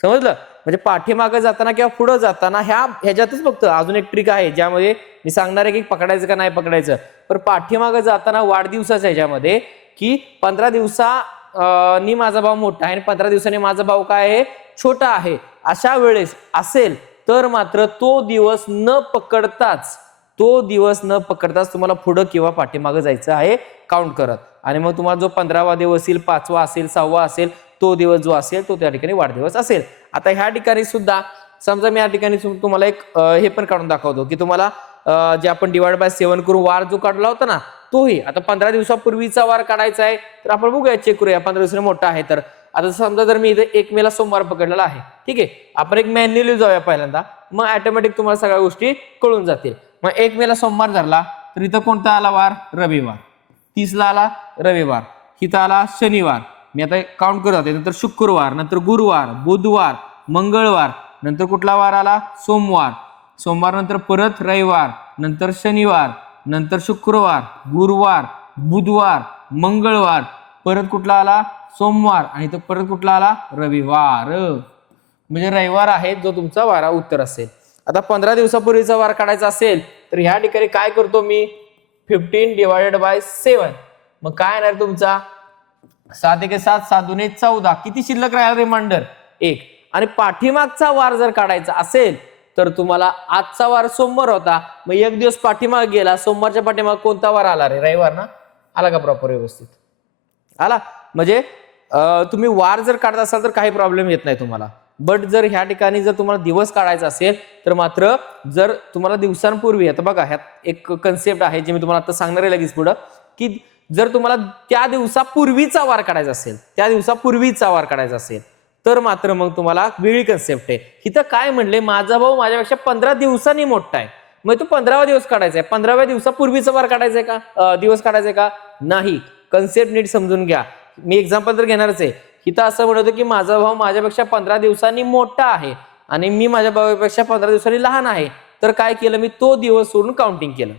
समजलं? म्हणजे पाठीमागे जाताना किंवा पुढे जाताना ह्याच्यातच फक्त अजून एक ट्रिक आहे ज्यामध्ये मी सांगणार आहे की पकडायचं का नाही पकडायचं. पण पाठीमागे जाताना वाढदिवसाच्या ह्याच्यामध्ये की 15 दिवसांनी माझा भाऊ मोठा आहे आणि 15 दिवसांनी माझा भाऊ काय आहे? छोटा आहे. अशा वेळेस असेल तर मात्र तो दिवस न पकडताच तुम्हाला पुढे किंवा पाठीमागे जायचं आहे काउंट करत. आणि मग तुम्हाला जो 15वा दिवस येईल, 5वा असेल, 6वा असेल, तो दिवस जो असेल तो त्या ठिकाणी वाढदिवस असेल. आता ह्या ठिकाणी सुद्धा समजा मी या ठिकाणी तुम्हाला एक हे पण काढून दाखवतो की तुम्हाला जे आपण डिवाइड बाय 7 करून वार जो काढला होता ना, तोही आता 15 दिवसापूर्वीचा वार काढायचा आहे. तर आपण बघूया, चेक करूया 15 दिवसाने मोठा आहे. तर आता समजा जर मी इथे 1 मेला सोमवार पकडलेला आहे, ठीक आहे, आपण एक मॅन्युअली जाऊया पहिल्यांदा, मग ऑटोमॅटिक तुम्हाला सगळ्या गोष्टी कळून जातील. मग 1 मेला सोमवार धरला तर इथं कोणता आला वार? रविवार. 30ला आला रविवार, इथं आला शनिवार, मी आता काउंट करत होते, नंतर शुक्रवार, नंतर गुरुवार, बुधवार, मंगळवार, नंतर कुठला वार आला? सोमवार. सोमवार नंतर परत रविवार, नंतर शनिवार, नंतर शुक्रवार, गुरुवार, बुधवार, मंगळवार, परत कुठला आला? सोमवार, आणि तो परत कुठला आला? रविवार. म्हणजे रविवार आहे जो तुमचा वारा उत्तर असेल. आता 15 दिवसापूर्वीचा वार काढायचा असेल तर ह्या ठिकाणी काय करतो मी? 15 डिवायडेड बाय 7. मग काय येणार तुमचा? 7 1 7 7 2 14. किती शिल्लक राहिला? रिमाइंडर 1. आणि पाठीमागचा वार जर काढायचा असेल तर तुम्हाला आजचा वार सोमवार होता, मग 1 दिवस पाठीमाग गेला, सोमवारच्या पाठीमाग कोणता वार आला रे? रविवार ना. आला का प्रॉपर व्यवस्थित? आला. म्हणजे तुम्ही वार जर काढत असाल तर काही प्रॉब्लेम येत नाही तुम्हाला. बट जर ह्या ठिकाणी जर तुम्हाला दिवस काढायचा असेल तर मात्र जर तुम्हाला दिवसांपूर्वी, आता बघा ह्यात एक कन्सेप्ट आहे जे मी तुम्हाला आता सांगणार आहे लगेच पुढं, की जर तुम्हाला त्या दिवसापूर्वीचा वार काढायचा असेल तर मात्र मग तुम्हाला वेगळी कन्सेप्ट आहे. इथं काय म्हणले? माझा भाऊ माझ्यापेक्षा 15 दिवसांनी मोठा आहे, मग तो 15वा दिवस काढायचा आहे. 15व्या दिवसापूर्वीचा वार काढायचा आहे का? दिवस काढायचा आहे का? नाही. कन्सेप्ट नीट समजून घ्या. मी एक्झाम्पल तर घेणारच आहे. इथं असं म्हणतो की माझा भाऊ माझ्यापेक्षा 15 दिवसांनी मोठा आहे आणि मी माझ्या भावापेक्षा 15 दिवसांनी लहान आहे. तर काय केलं मी? तो दिवस सोडून काउंटिंग केलं.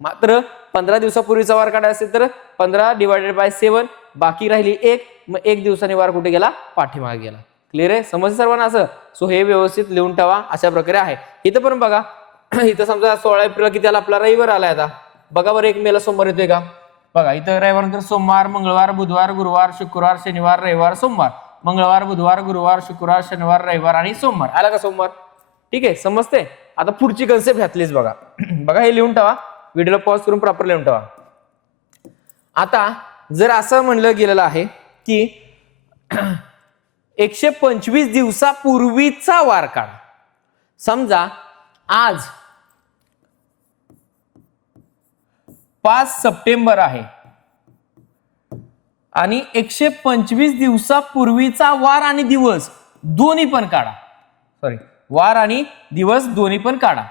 मात्र 15 दिवसापूर्वीचा वार काढायचा असेल तर 15 डिवायडेड बाय 7, बाकी राहिली 1. मग 1 दिवसाने वार कुठे गेला? पाठीमागे गेला. क्लिअर आहे? समज सर्वांना असं? सो हे व्यवस्थित लिहून ठेवा. अशा प्रकारे आहे. इथं पण बघा, इथं समजा 16 एप्रिल किती आला? आपला रविवार आलाय. आता बघा बरं 1 मेला सोमवार येतोय का? बघा इथं रविवार नंतर सोमवार, मंगळवार, बुधवार, गुरुवार, शुक्रवार, शनिवार, रविवार, सोमवार, मंगळवार, बुधवार, गुरुवार, शुक्रवार, शनिवार, रविवार आणि सोमवार. आला का सोमवार? ठीक आहे, समजते? आता पुढची कन्सेप्ट घातलीच बघा. बघा हे लिहून ठेवा, व्हिडिओला पॉज करून प्रॉपर लिहून ठेवा. आता जर असं म्हणलं गेलेलं आहे की 125 दिवसापूर्वीचा वार काढा. समजा आज 5 सप्टेंबर आहे आणि 125 दिवसापूर्वीचा वार आणि दिवस दोन्ही पण काढा. सॉरी, वार आणि दिवस दोन्ही पण काढा.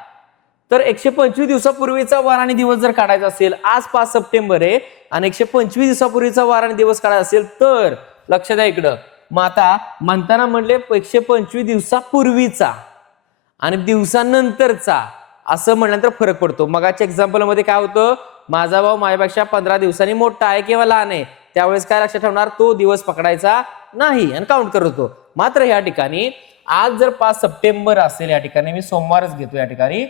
तर 125 दिवसापूर्वीचा वार आणि दिवस जर काढायचा असेल, आज 5 सप्टेंबर आहे आणि 125 दिवसापूर्वीचा वार आणि दिवस काढायचा असेल, तर लक्ष द्या इकडं. मग आता म्हणताना म्हणले 125 दिवसापूर्वीचा आणि दिवसानंतरचा असं म्हणल्यानंतर फरक पडतो. मगाच्या एक्झाम्पल मध्ये काय होतं, माझा भाऊ माझ्यापेक्षा 15 दिवसांनी मोठा आहे किंवा लहान आहे, त्यावेळेस काय लक्षात ठेवणार, तो दिवस पकडायचा नाही आणि काउंट करत होतो. मात्र या ठिकाणी आज जर 5 सप्टेंबर असेल, या ठिकाणी मी सोमवारच घेतो या ठिकाणी,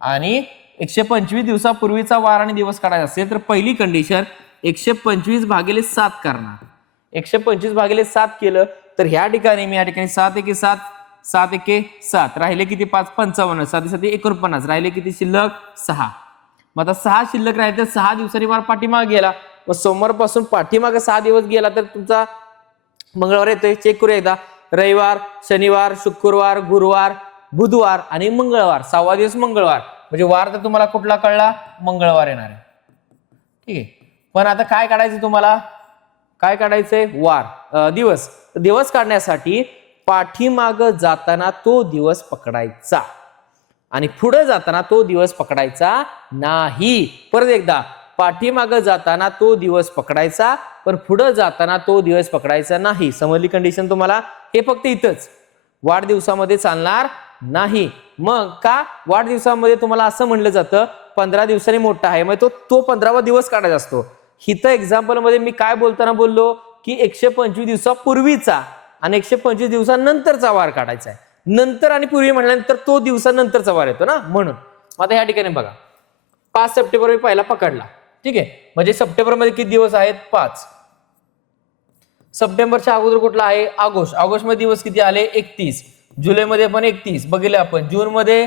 आणि 125 दिवसापूर्वीचा वार आणि दिवस काढायचा असेल, तर पहिली कंडिशन 125 भागिले 7 करणार. 125 भागिले 7 केलं तर ह्या ठिकाणी मी या ठिकाणी 7 एके 7, 7 एके 7, राहिले किती 5 55, 7 7 49, राहिले किती शिल्लक 6. मग आता 6 शिल्लक राहिले तर 6 दिवसांनी वार पाठीमागे गेला. मग सोमवारपासून पाठीमागे 6 दिवस गेला तर तुमचा मंगळवार येतोय. चेक करूया एकदा. रविवार, शनिवार, शुक्रवार, गुरुवार, बुधवार आणि मंगळवार, 6वा दिवस मंगळवार. म्हणजे वार तर तुम्हाला कुठला कळला, मंगळवार येणार आहे. ठीक आहे. पण आता काय काढायचं तुम्हाला, काय काढायचंय, वार दिवस. दिवस काढण्यासाठी पाठीमाग जाताना तो दिवस पकडायचा आणि पुढे जाताना तो दिवस पकडायचा नाही. परत एकदा, पाठीमाग जाताना तो दिवस पकडायचा पण पुढे जाताना तो दिवस पकडायचा नाही. समजली कंडिशन तुम्हाला? हे फक्त इथंच वाढदिवसामध्ये चालणार नाही. मग का वाढदिवसामध्ये तुम्हाला असं म्हणलं जातं 15 दिवसांनी मोठा आहे, मग तो 15वा दिवस काढायचा असतो. हिथं एक्झाम्पल मध्ये मी काय बोलताना बोललो की 125 दिवसापूर्वीचा आणि 125 दिवसानंतरचा वार काढायचा आहे. नंतर आणि पूर्वी म्हटल्यानंतर तो दिवसानंतरचा वार येतो ना, म्हणून. आता या ठिकाणी बघा, 5 सप्टेंबर मी पहिला पकडला. ठीक आहे, म्हणजे सप्टेंबर मध्ये किती दिवस आहेत, 5. सप्टेंबरच्या अगोदर कुठला आहे, ऑगस्ट. ऑगस्ट मध्ये दिवस किती आले, 31. जुलैमध्ये पण 31 बघितले आपण. जून मध्ये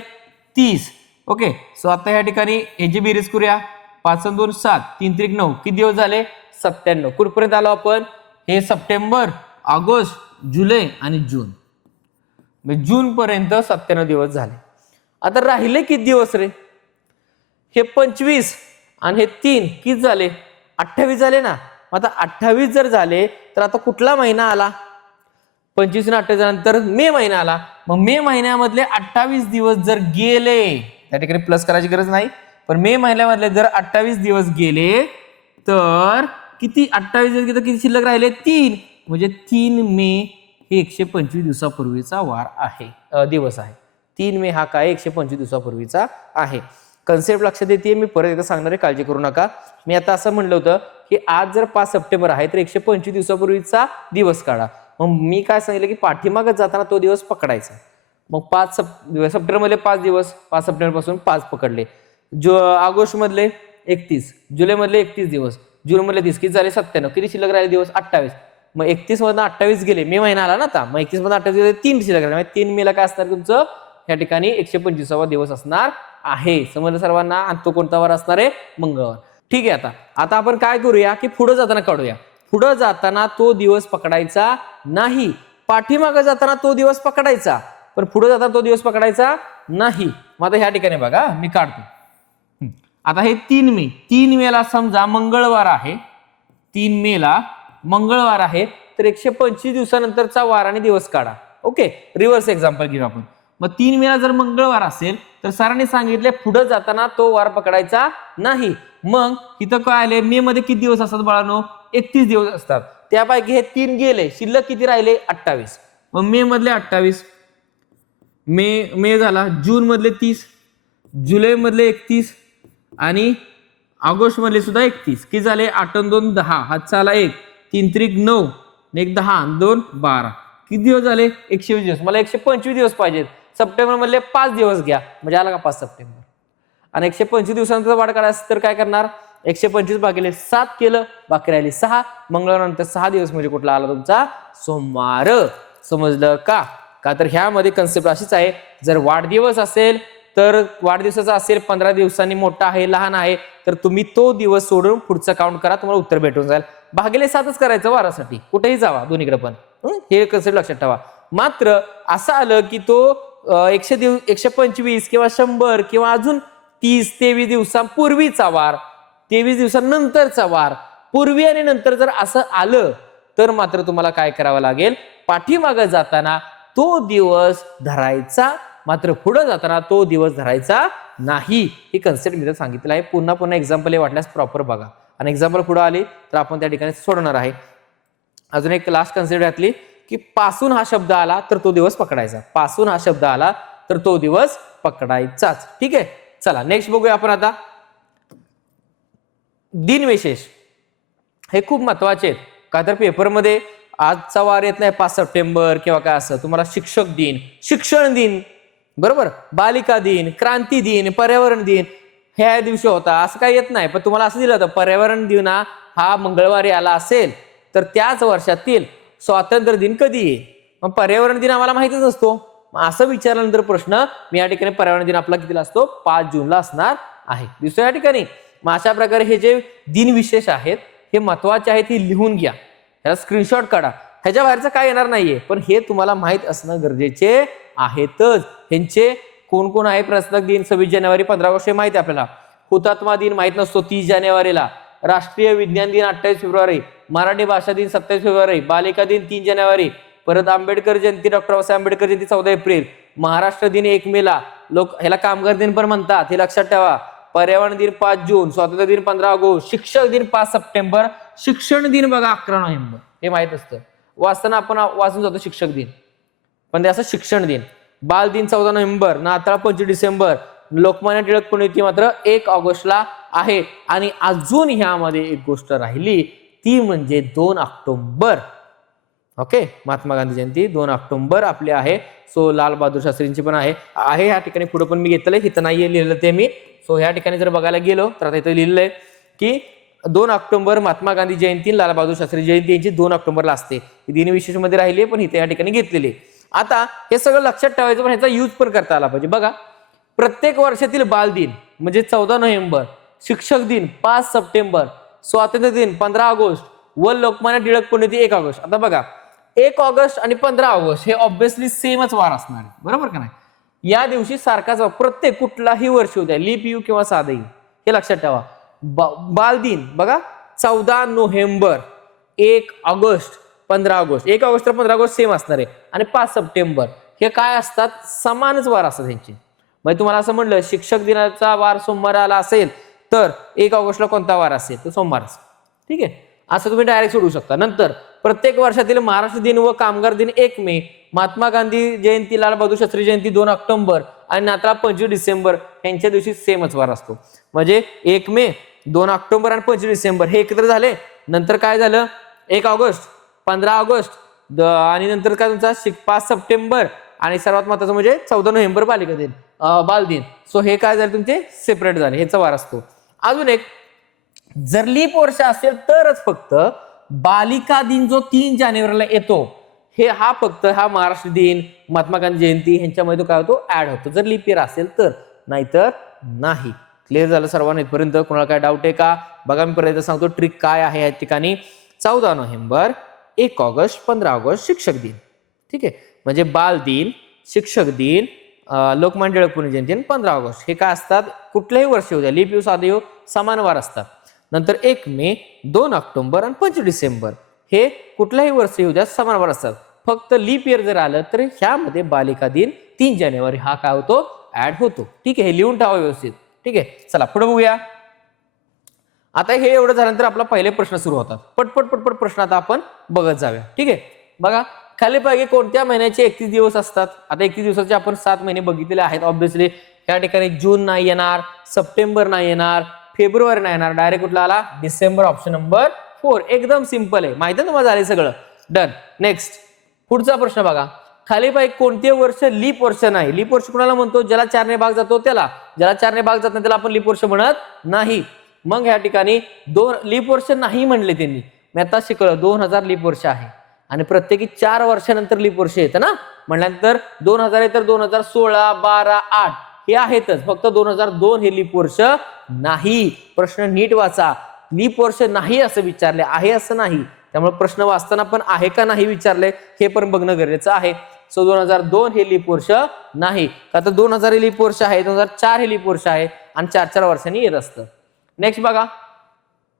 30. ओके, सो आता या ठिकाणी ह्याची बेरीज करूया. 5 आणि 2 7, 3 त्रिक 9, किती दिवस झाले, 97. कुठपर्यंत आलो आपण, हे सप्टेंबर, ऑगस्ट, जुलै आणि जून. जून पर्यंत 97 दिवस झाले. आता राहिले किती दिवस रे, हे 25 आणि हे 3 किती झाले, 28 झाले ना. आता 28 जर झाले तर आता कुठला महिना आला, 25 आणि 28 नंतर मे महिना आला. मग मे महिन्यामधले 28 दिवस जर गेले, त्या ठिकाणी प्लस करायची गरज नाही, पण मे महिन्यामधले जर 28 दिवस गेले तर किती, 28 दिवस गेले तर किती शिल्लक राहिले, 3. म्हणजे 3 मे हे 125 दिवसापूर्वीचा वार आहे, दिवस आहे. 3 मे हा काय 125 दिवसापूर्वीचा आहे. कन्सेप्ट लक्षात येते, मी परत एकदा सांगणार आहे, काळजी करू नका. मी आता असं म्हणलं होतं की आज जर 5 सप्टेंबर आहे तर 125 दिवसापूर्वीचा दिवस काढा. मग मी काय सांगितलं की पाठीमागत जाताना तो दिवस पकडायचा. मग 5 सप्टेंबर मध्ये 5 दिवस, 5 सप्टेंबर पासून 5 पकडले. ऑगस्ट मधले 31, जुलै मधले 31 दिवस, जून मधले 30, किती झाले 97. किती शिल्लक राहिले दिवस, 28. मग 31 मधून 28 गेले, मे महिना आला ना आता. मग 31 मधून 28 गेले, 3 शिल्लक राहिले. 3 मेला काय असणार तुमचं, या ठिकाणी 125वा दिवस असणार आहे. समजलं सर्वांना? आणि तो कोणता वार असणार आहे, मंगळवार. ठीक आहे. आता आपण काय करूया की पुढे जाताना काढूया. पुढे जाताना तो दिवस पकडायचा नाही, पाठीमागे जाताना तो दिवस पकडायचा पण पुढे जाताना तो दिवस पकडायचा नाही. मग आता ह्या ठिकाणी बघा, मी काढतो. आता हे 3 मे, 3 मेला समजा मंगळवार आहे, 3 मेला मंगळवार आहे, तर 125 दिवसानंतरचा वार आणि दिवस काढा. ओके, रिव्हर्स एक्झाम्पल घेऊ आपण. मग 3 मेला जर मंगळवार असेल तर सरांनी सांगितले पुढे जाताना तो वार पकडायचा नाही. मग इथं काय आले, मे मध्ये किती दिवस असतात बाळांनो, 31 दिवस असतात. त्यापैकी हे 3 गेले, शिल्लक किती राहिले, 28. मग मे मधले 28, मे झाला. जून मधले 30, जुलै मधले 31 आणि ऑगस्ट मधले सुद्धा 31. किती झाले, 8 आणि 2 10, हातचा आला 1, 3 त्रिक 9, 1 10 आणि 2 12. किती दिवस झाले, 120 दिवस. मला 125 दिवस पाहिजेत. सप्टेंबर मधले 5 दिवस घ्या, म्हणजे आला का 5 सप्टेंबर. आणि 125 दिवसांचा वाढ करायचं तर काय करणार, 125 भागिले 7 केलं, बाकी राहिले 6. मंगळवारनंतर 6 दिवस म्हणजे कुठला आला तुमचा, सोमवार. समजलं का? का तर ह्यामध्ये कन्सेप्ट अशीच आहे, जर वाढदिवस असेल तर वाढदिवसाचा असेल 15 दिवसांनी मोठा आहे, लहान आहे, तर तुम्ही तो दिवस सोडून पुढचा काउंट करा, तुम्हाला उत्तर भेटून जाईल. भागिले 7च करायचं वारासाठी, कुठेही जावा, दोन्हीकडे पण. हे कन्सेप्ट लक्षात ठेवा. मात्र असं आलं की तो 125 किंवा 100 किंवा अजून 30-23 दिवसांपूर्वीचा वार, 23 दिवसानंतरचा वार पूर्वी आणि नंतर जर असं आलं तर मात्र तुम्हाला काय करावं लागेल, पाठीमागं जाताना तो दिवस धरायचा, मात्र पुढे जाताना तो दिवस धरायचा नाही. ही कन्सेप्ट मी सांगितलं आहे. पुन्हा एक्झाम्पल वाटल्यास प्रॉपर बघा आणि एक्झाम्पल पुढे आली तर आपण त्या ठिकाणी सोडणार आहे. अजून एक लास्ट कन्सेप्ट घातली की पासून हा शब्द आला तर तो दिवस पकडायचा, पासून हा शब्द आला तर तो दिवस पकडायचाच. ठीक आहे, चला नेक्स्ट बघूया आपण आता. दिनविशेष हे खूप महत्वाचे आहेत, का तर पेपरमध्ये आजचा वार येत नाही 5 सप्टेंबर किंवा काय असं, तुम्हाला शिक्षक दिन, शिक्षण दिन, बरोबर, बालिका दिन, क्रांती दिन, पर्यावरण दिन ह्या दिवशी होता असं काही येत नाही. पण तुम्हाला असं दिलं होतं पर्यावरण दिन हा मंगळवारी आला असेल तर त्याच वर्षातील स्वातंत्र्य दिन कधी आहे. मग पर्यावरण दिन आम्हाला माहितीच असतो. असं विचारल्यानंतर प्रश्न मी या ठिकाणी पर्यावरण दिन आपला कितीला असतो, 5 जूनला असणार आहे. दिसतो या ठिकाणी. मग अशा प्रकारे हे जे दिन विशेष आहेत हे महत्वाचे आहेत, हे लिहून घ्या, ह्याला स्क्रीनशॉट काढा. ह्याच्या बाहेरचं काय येणार नाहीये, पण हे तुम्हाला माहित असणं गरजेचे आहेतच. ह्यांचे कोण कोण आहे प्रजासत्ताक दिन 26 जानेवारी 15 ऑगस्ट हे माहिती आपल्याला. हुतात्मा दिन माहित नसतो 30 जानेवारीला. राष्ट्रीय विज्ञान दिन 28 फेब्रुवारी, मराठी भाषा दिन 27 फेब्रुवारी, बालिका दिन 3 जानेवारी, परत आंबेडकर जयंती डॉक्टर बाबासाहेब आंबेडकर जयंती 14 एप्रिल, महाराष्ट्र दिन 1 मेला, लोक ह्याला कामगार दिन पण म्हणतात, हे लक्षात ठेवा. पर्यावरण दिन 5 जून, स्वातंत्र्य दिन 15 ऑगस्ट, शिक्षक दिन 5 सप्टेंबर, शिक्षण दिन बघा 11 नोव्हेंबर. हे माहित असतं, वाचताना आपण वाचून जातो शिक्षक दिन, पण ते असं शिक्षण दिन. बाल दिन 14 नोव्हेंबर, नाताळ 25 डिसेंबर, लोकमान्य टिळक पुण्यतिथी मात्र 1 ऑगस्टला आहे. आणि अजून ह्यामध्ये एक गोष्ट राहिली ती म्हणजे 2 ऑक्टोबर. ओके, महात्मा गांधी जयंती 2 ऑक्टोबर आपली आहे. सो लाल बहादूर शास्त्रींची पण आहे ह्या ठिकाणी. पुढे पण मी घेतलंय, इथं नाहीये लिहिलं ते मी. सो ह्या ठिकाणी जर बघायला गेलो तर आता इथं लिहिलंय की 2 ऑक्टोबर महात्मा गांधी जयंती, लाल बहादूर शास्त्री जयंती यांची 2 ऑक्टोबरला असते. ही दिनविशेष मध्ये राहिली पण इथे या ठिकाणी घेतलेली. आता हे सगळं लक्षात ठेवायचं, पण ह्याचा यूज पण करता आला पाहिजे. बघा, प्रत्येक वर्षातील बाल दिन म्हणजे 14 नोव्हेंबर, शिक्षक दिन 5 सप्टेंबर, स्वातंत्र्य दिन 15 ऑगस्ट व लोकमान्य टिळक पुण्यतिथी 1 ऑगस्ट. आता बघा 1 ऑगस्ट आणि 15 ऑगस्ट हे ऑब्व्हियसली सेमच वार असणार आहे, बरोबर का नाही. या दिवशी सारखाच प्रत्येक कुठलाही वर्ष होत्या, लीप यू किंवा साधे यू, हे लक्षात ठेवा. बाल दिन बघा 14 नोव्हेंबर, 1 ऑगस्ट, 15 ऑगस्ट, 1 ऑगस्ट तर 15 ऑगस्ट सेम असणार आहे, आणि 5 सप्टेंबर हे काय असतात, समानच वार असतात त्यांचे. म्हणजे तुम्हाला असं म्हणलं शिक्षक दिनाचा वार सोमवार आला असेल तर 1 ऑगस्टला कोणता वार असेल तर सोमवारच. ठीक आहे, असं तुम्ही डायरेक्ट सोडू शकता. नंतर प्रत्येक वर्षातील महाराष्ट्र दिन व कामगार दिन 1 मे, महात्मा गांधी जयंती, लाल बहादूर शास्त्री जयंती 2 ऑक्टोबर आणि नाताळ 25 डिसेंबर यांच्या दिवशी सेमच वार असतो. म्हणजे 1 मे, 2 ऑक्टोबर आणि 25 डिसेंबर हे एकत्र झाले. नंतर काय झालं, 1 ऑगस्ट, 15 ऑगस्ट आणि नंतर काय तुमचा 5 सप्टेंबर आणि सर्वात महत्वाचं म्हणजे 14 नोव्हेंबर बालिका दिन, बाल दिन. सो हे काय झाले तुमचे सेपरेट झाले, ह्याचा वार असतो. अजून एक, जर लीप वर्ष असेल तरच फक्त बालिका दिन जो 3 जानेवारीला येतो हे हा फक्त हा महाराष्ट्र दिन, महात्मा गांधी जयंती ह्यांच्यामध्ये काय होतो, ऍड होतो, जर लीप इयर असेल तर, नाहीतर नाही. क्लिअर झालं सर्वांना इथपर्यंत? कोणाला काय डाऊट आहे का? बघा मी परत सांगतो ट्रिक काय आहे या ठिकाणी. 14 नोव्हेंबर, 1 ऑगस्ट, 15 ऑगस्ट शिक्षक दिन. ठीक आहे, म्हणजे बाल दिन, शिक्षक दिन, लोकमान्य टिळक पुण्यतिथी जयंती आणि 15 ऑगस्ट हे काय असतात, कुठल्याही वर्षी होत्या, लीप यू साधे यू समान वार असतात. नंतर 1 मे, 2 ऑक्टोबर आणि 25 डिसेंबर हे कुठल्याही वर्षी उद्या समान वार असतात. फक्त लीप इयर जर आलं तर ह्यामध्ये बालिका दिन 3 जानेवारी हा काय होतो, ऍड होतो. ठीक आहे, हे लिहून ठेवा व्यवस्थित. ठीक आहे, चला पुढे बघूया. आता हे एवढं झाल्यानंतर आपला पहिले प्रश्न सुरू होतात. पटपट पटपट प्रश्न आता आपण बघत जाऊया. ठीक आहे, बघा खाली पाहिजे कोणत्या महिन्याचे 31 दिवस असतात. आता 31 दिवसाचे आपण 7 महिने बघितलेले आहेत. ऑब्व्हियसली या ठिकाणी जून नाही येणार, सप्टेंबर नाही येणार, फेब्रुवारी नाही येणार, डायरेक्ट कुठला आला, डिसेंबर, ऑप्शन नंबर 4. एकदम सिंपल आहे, माहिती आहे तुम्हाला झाले सगळं. डन. नेक्स्ट पुढचा प्रश्न बघा, खाली पाहिजे कोणते वर्ष लीप वर्ष नाही. लीप वर्ष कुणाला म्हणतो, ज्याला 4 ने भाग जातो त्याला, ज्याला 4 ने भाग जात नाही त्याला आपण लीप वर्ष म्हणत नाही. मग ह्या ठिकाणी 2 लीप वर्ष नाही म्हणले त्यांनी. मी आता शिकलो 2000 लीप वर्ष आहे आणि प्रत्येकी 4 वर्षानंतर लीप वर्ष येतं ना, म्हटल्यानंतर 2000 आहे तर 2016, 12, 8 हे आहेतच. फक्त 2002 हे लीप वर्ष नाही. प्रश्न नीट वाचा, लीप वर्ष नाही असं विचारले, आहे असं नाही. त्यामुळे प्रश्न वाचताना पण आहे का नाही विचारले हे पण बघणं गरजेचं आहे. सो 2002 हे लीप वर्ष नाही, का तर 2000 हे लीप वर्ष आहे, 2004 हे लीप वर्ष आहे आणि 4-4 वर्षांनी येत असतं. नेक्स्ट बघा,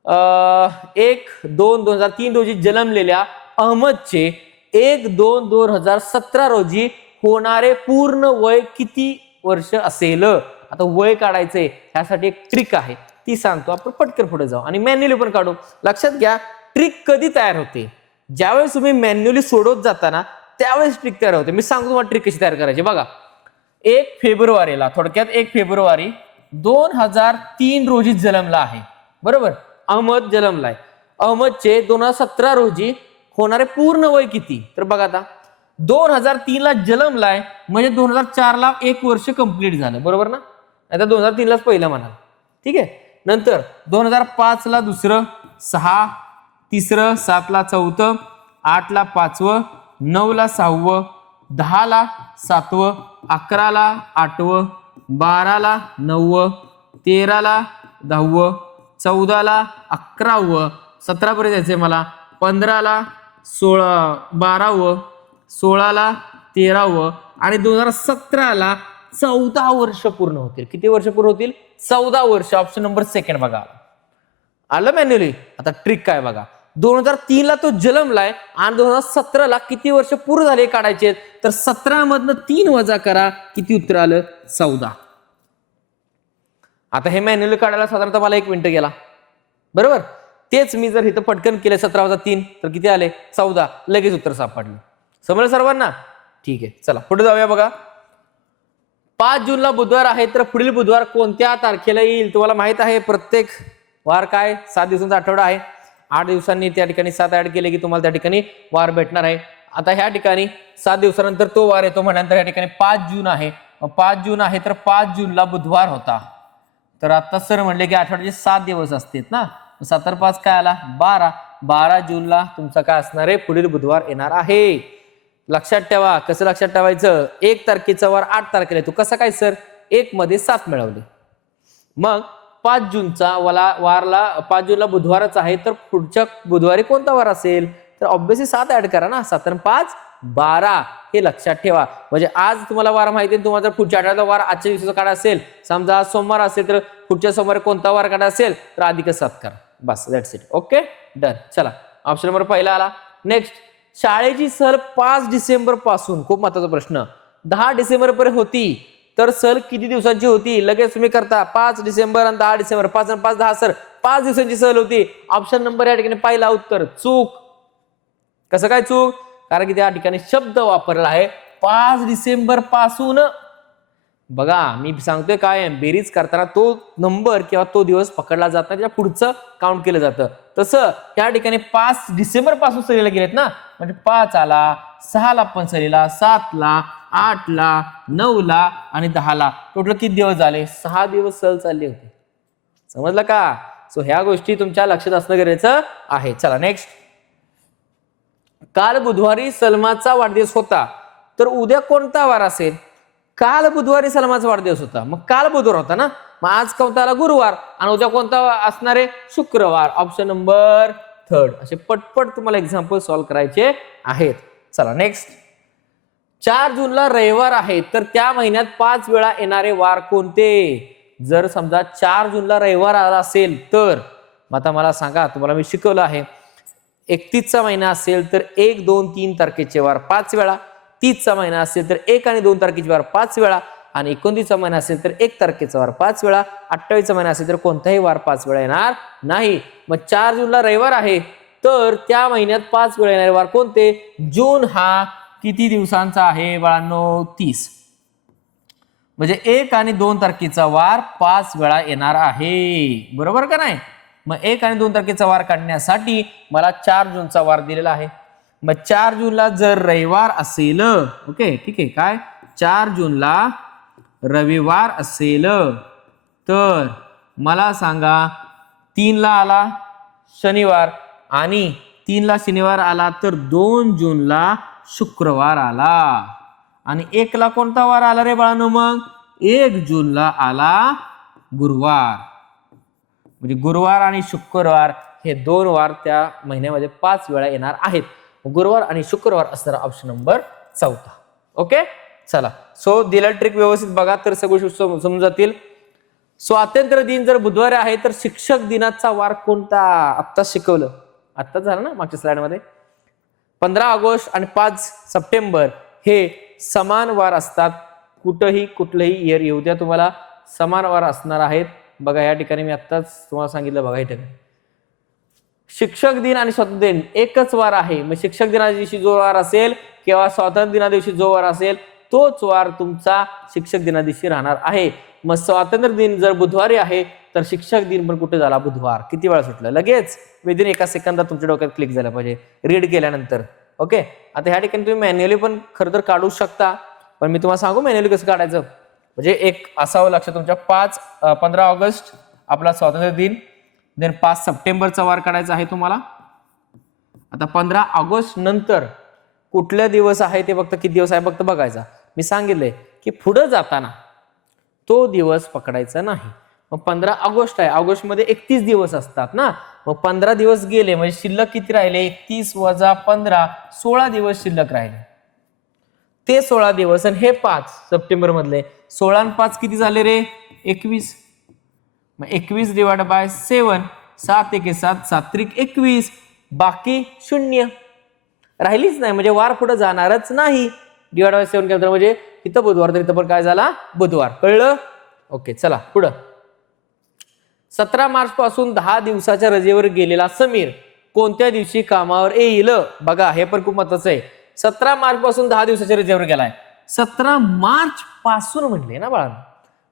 1/2/2003 रोजी जन्मलेल्या अहमदचे 1/2/2017 रोजी होणारे पूर्ण वय किती वर्ष असेल? आता वय काढायचंय, ह्यासाठी एक ट्रिक आहे, ती सांगतो, आपण पटकन पुढे जाऊ आणि मॅन्युअली पण काढू. लक्षात घ्या, ट्रिक कधी तयार होते? ज्यावेळेस तुम्ही मॅन्युअली सोडवत जाताना त्यावेळेस ट्रिक तयार होते. मी सांगतो तुम्हाला ट्रिक कशी तयार करायची. बघा, 1 फेब्रुवारीला, थोडक्यात 1 फेब्रुवारी 2003 रोजी जन्मला आहे, बरोबर? अहमद जन्मलाय. अहमदचे 2017 रोजी होणारे पूर्ण वय किती? तर बघा, आता 2003 ला जन्मलाय म्हणजे 2004 ला 1 वर्ष कंप्लीट झालं, बरोबर ना? आता 2003 लाच पहिलं म्हणाल, ठीक आहे. नंतर 2005 ला दुसरं, 6 तिसरं, 7 ला चौथं, 8 ला 5वं, 9 ला 6वं, 10 ला 7वं, 11 ला 8वं, 12 ला 9वं, 13 ला 10वं, 14 ला 11वं, 17 पर्यंत जायचंय मला, 15 ला 12वं, 16 ला 13वं आणि 2017 ला 14 वर्ष पूर्ण होतील. किती वर्ष पूर्ण होतील? 14 वर्ष. ऑप्शन नंबर सेकंड बघा. आलं मॅन्युअली? आता ट्रिक काय बघा, 2003 ला तो जन्मलाय आणि 2017 ला किती वर्ष पूर्ण झाले काढायचे? तर 17 मधनं 3 वजा करा, किती उत्तर आलं? 14. आता हे मॅन्युअली काढायला साधारणतः मला 1 मिनिट गेला, बरोबर? तेच मी जर इथं पटकन केलं 17 वजा 3 तर किती आले? 14. लगेच उत्तर सापडलं. समजलं सर्वांना? ठीक आहे, चला पुढे जाऊया. बघा, 5 जूनला बुधवार आहे, तर पुढील बुधवार कोणत्या तारखेला येईल? तुम्हाला माहित आहे, प्रत्येक वार काय? 7 दिवसांचा आठवडा आहे. 8 दिवसांनी त्या ठिकाणी 7 ऍड केले की तुम्हाला त्या ठिकाणी वार भेटणार आहे. आता ह्या ठिकाणी 7 दिवसानंतर तो वार येतो म्हटल्यानंतर या ठिकाणी 5 जून आहे. 5 जून आहे तर 5 जूनला बुधवार होता. तर आता सर म्हणले की आठवड्याचे 7 दिवस असतात ना, 7 और 5 काय आला? 12. 12 जूनला तुमचा काय असणार आहे? पुढील बुधवार येणार आहे. लक्षात ठेवा. कसं लक्षात ठेवायचं? 1 तारखेचा वार 8 तारखेला येतो. कसं काय सर? 1 मध्ये 7 मिळवले. मग 5 जूनचा वारला 5 जूनला बुधवारच आहे, तर पुढच्या बुधवारी कोणता वार असेल? तर ऑब्व्हियसली 7 ऍड करा ना. 7 आणि 5 12. हे लक्षात ठेवा. म्हणजे आज तुम्हाला वार माहिती आहे, तुम्हाला जर पुढच्या आठवड्याचा वार आजच्या दिवसाचा काढा असेल, समजा आज सोमवार असेल तर पुढच्या सोमवारी कोणता वार काढा असेल तर अधिक 7 करा. बस, दॅट्स इट. Okay, done. चला, ऑप्शन नंबर पहिला आला. नेक्स्ट, शाळेची सहल 5 डिसेंबर पासून, खूप महत्वाचा प्रश्न, 10 डिसेंबर पर्यंत होती, तर सहल किती दिवसांची होती? लगेच तुम्ही करता 5 डिसेंबर आणि 10 डिसेंबर, 5 आणि 5 10 सर 5 दिवसांची सहल होती. ऑप्शन नंबर या ठिकाणी पहिला उत्तर चूक. कसं काय चूक? कारण की त्या ठिकाणी शब्द वापरला आहे 5 डिसेंबर पासून. बघा, मी सांगतोय काय, बेरीज करताना तो नंबर किंवा तो दिवस पकडला जात नाही, त्याच्या पुढचं काउंट केलं जातं. तसं या ठिकाणी 5 डिसेंबर पासून सहलीला गेलेत ना, म्हणजे 5 आला, 6 ला पण सहलीला, 7 ला, 8 ला, 9 ला आणि 10 ला. टोटल किती दिवस झाले? 6 दिवस सहल चालली होती. समजलं का? सो ह्या गोष्टी तुमच्या लक्षात असणं गरजेचं आहे. चला नेक्स्ट, काल बुधवारी सलमाचा वाढदिवस होता, तर उद्या कोणता वार असेल? काल बुधवारी सलमाचा वाढदिवस होता, मग काल बुधवार होता ना, मग आज कोणता आला? गुरुवार, आणि उद्या कोणता असणार आहे? शुक्रवार. Option number third. असे पटपट तुम्हाला एक्झाम्पल सॉल्व्ह करायचे आहेत. चला नेक्स्ट, 4 जूनला रविवार आहे, तर त्या महिन्यात 5 वेळा येणारे वार कोणते? जर समजा 4 जूनला रविवार आला असेल तर आता मला सांगा, तुम्हाला मी शिकवलं आहे, 31चा महिना असेल तर 1, 2, 3 तारखेचे वार 5 वेळा, 30चा महिना असेल तर 1 आणि 2 तारखेचे वार 5 वेळा, आणि 29चा महिना असेल तर 1 तारखेचा वार 5 वेळा, 28चा महिना असेल तर कोणताही वार 5 वेळा येणार नाही. मग 4 जूनला रविवार आहे, तर त्या महिन्यात 5 वेळा येणारे वार कोणते? जून हा किती दिवसांचा आहे बाळांनो? 30. म्हणजे 1 आणि 2 तारखेचा वार 5 वेळा येणार आहे, बरोबर का नाही? मग 1 आणि 2 तारखेचा वार काढण्यासाठी मला 4 जूनचा वार दिलेला आहे. मग 4 जूनला जर रविवार असेल, ओके ठीक आहे, काय 4 जूनला रविवार असेल तर मला सांगा, 3 ला आला शनिवार, आणि 3 ला शनिवार आला तर 2 जूनला शुक्रवार आला, आणि 1 ला कोणता वार आला रे बाळांनो? मग 1 जूनला आला गुरुवार. म्हणजे गुरुवार आणि शुक्रवार हे 2 वार त्या महिन्यामध्ये 5 वेळा येणार आहेत. गुरुवार आणि शुक्रवार असणारा ऑप्शन नंबर 4. ओके, चला. सो दिलेला ट्रिक व्यवस्थित बघा तर सगळं समजून जातील. स्वातंत्र्य दिन जर बुधवारी आहे तर शिक्षक दिनाचा वार कोणता? आत्ता शिकवलं, आत्ताच झालं ना मागच्या स्लाइडमध्ये. 15 ऑगस्ट आणि 5 सप्टेंबर हे समान वार असतात. कुठंही कुठलंही इयर येऊ द्या तुम्हाला समान वार असणार आहेत. बघा या ठिकाणी मी आत्ताच तुम्हाला सांगितलं. बघा इथे शिक्षक दिन आणि स्वातंत्र्य दिन एकच वार आहे. मग शिक्षक दिना दिवशी जो वार असेल किंवा स्वातंत्र्य दिना दिवशी जो वार असेल तोच वार तुमचा शिक्षक दिना दिवशी राहणार आहे. मग स्वातंत्र्य दिन जर बुधवारी आहे तर शिक्षक दिन पण कुठे झाला? बुधवार. किती वेळा सुटलं? लगेच विदिन एका सेकंदात तुमच्या डोक्यात क्लिक झालं पाहिजे रीड केल्यानंतर. ओके, आता ह्या ठिकाणी तुम्ही मॅन्युअली पण खरं तर काढू शकता, पण मी तुम्हाला सांगू मॅन्युअली कसं काढायचं. म्हणजे एक असावं लक्षात तुमच्या 15 ऑगस्ट आपला स्वातंत्र्य दिन, देन 5 सप्टेंबरचा वार काढायचा आहे तुम्हाला. आता 15 ऑगस्ट नंतर कुठला दिवस आहे ते फक्त किती दिवस आहे फक्त बघायचा. मी सांगितलंय की पुढे जाताना तो दिवस पकडायचा नाही. मग 15 ऑगस्ट आहे, ऑगस्ट मध्ये 31 दिवस असतात ना. मग 15 दिवस गेले म्हणजे शिल्लक किती राहिले? 31 वजा 15 16 दिवस शिल्लक राहिले. ते 16 दिवस आणि हे 5 सप्टेंबर मधले 16 आणि 5 किती झाले रे? 21. मग 21 डिवाइड बाय 7, 7 1 7, 7 3 21, बाकी 0 राहिलीच नाही. म्हणजे वार पुढे जाणारच नाही. डिवाइड बाय 7 केलं म्हणजे इथं बुधवार तर इथं पण काय झाला? बुधवार. कळलं? ओके, चला पुढं. 17 मार्च पासून 10 दिवसाच्या रजेवर गेलेला समीर कोणत्या दिवशी कामावर येईल? बघा हे पण खूप महत्वाचं आहे. 17 मार्च पासून 10 दिवसाच्या रजेवर गेलाय. 17 मार्च पासून म्हणले ना बाळा,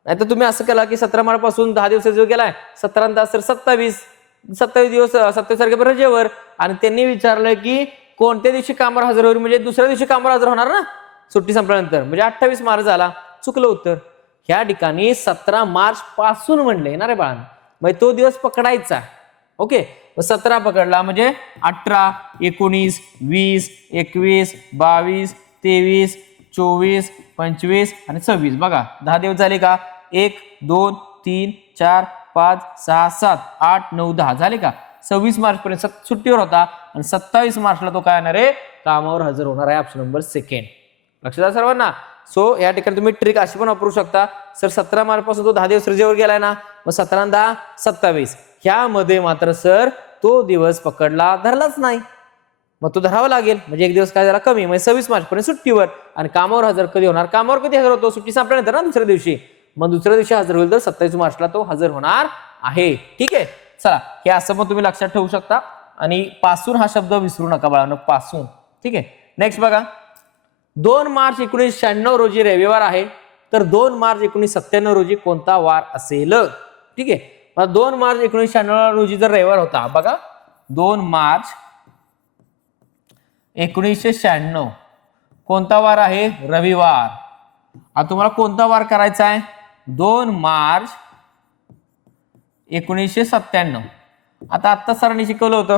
नाही तर तुम्ही असं केला की 17 मार्च पासून 10 दिवसाच्या गेलाय, 17 10 तर 27 दिवस 27 तारखेपर्यंत रजेवर. आणि त्यांनी विचारलं की कोणत्या दिवशी कामावर हजर होईल, म्हणजे दुसऱ्या दिवशी कामावर हजर होणार ना सुट्टी संपल्यानंतर, म्हणजे 28 मार्च झाला. चुकलं उत्तर. ह्या ठिकाणी 17 मार्च पासून म्हणले ना रे बाळांनो, मग तो दिवस पकडायचा. ओके, 17 पकडला म्हणजे 18 19 20 21 22 23 24 25 आणि 26. बघा 10 दिवस झाले का? 1 2 3 4 5 6 7 8 9 10 झाले का? 26 मार्च पर्यंत सुट्टीवर होता आणि 27 मार्चला तो काय येणार आहे? कामावर हजर होणार आहे. Option number second. लक्षात आहे सर्वांना? सो या ठिकाणी तुम्ही ट्रिक अशी पण वापरू शकता. सर 17 मार्च पासून तो 10 दिवस रजेवर गेलाय ना, मग 17 10 27 ह्यामध्ये मात्र सर तो दिवस पकडला धरलाच नाही, मग तो धरावा लागेल. म्हणजे एक दिवस काय झाला कमी, म्हणजे 26 मार्च पर्यंत सुट्टीवर. आणि कामावर हजर कधी होणार? कामावर कधी हजर होतो? सुट्टी संपल्यानंतर ना दुसऱ्या दिवशी. मग दुसऱ्या दिवशी हजर होईल तर 27 मार्चला तो हजर होणार आहे. ठीक आहे, चला हे असं पण तुम्ही लक्षात ठेवू शकता. आणि पासून हा शब्द विसरू नका बाळांनो, पासून. ठीक आहे, नेक्स्ट बघा. 2 मार्च 1996 रोजी रविवार आहे, तर 2 मार्च 1997 रोजी कोणता वार असेल? ठीक आहे, मग 2 मार्च 1996 रोजी जर रविवार होता, बघा 2 मार्च 1996 कोणता वार आहे? रविवार. आता तुम्हाला कोणता वार करायचा आहे? 2 मार्च 1997. आता सरांनी शिकवलं होतं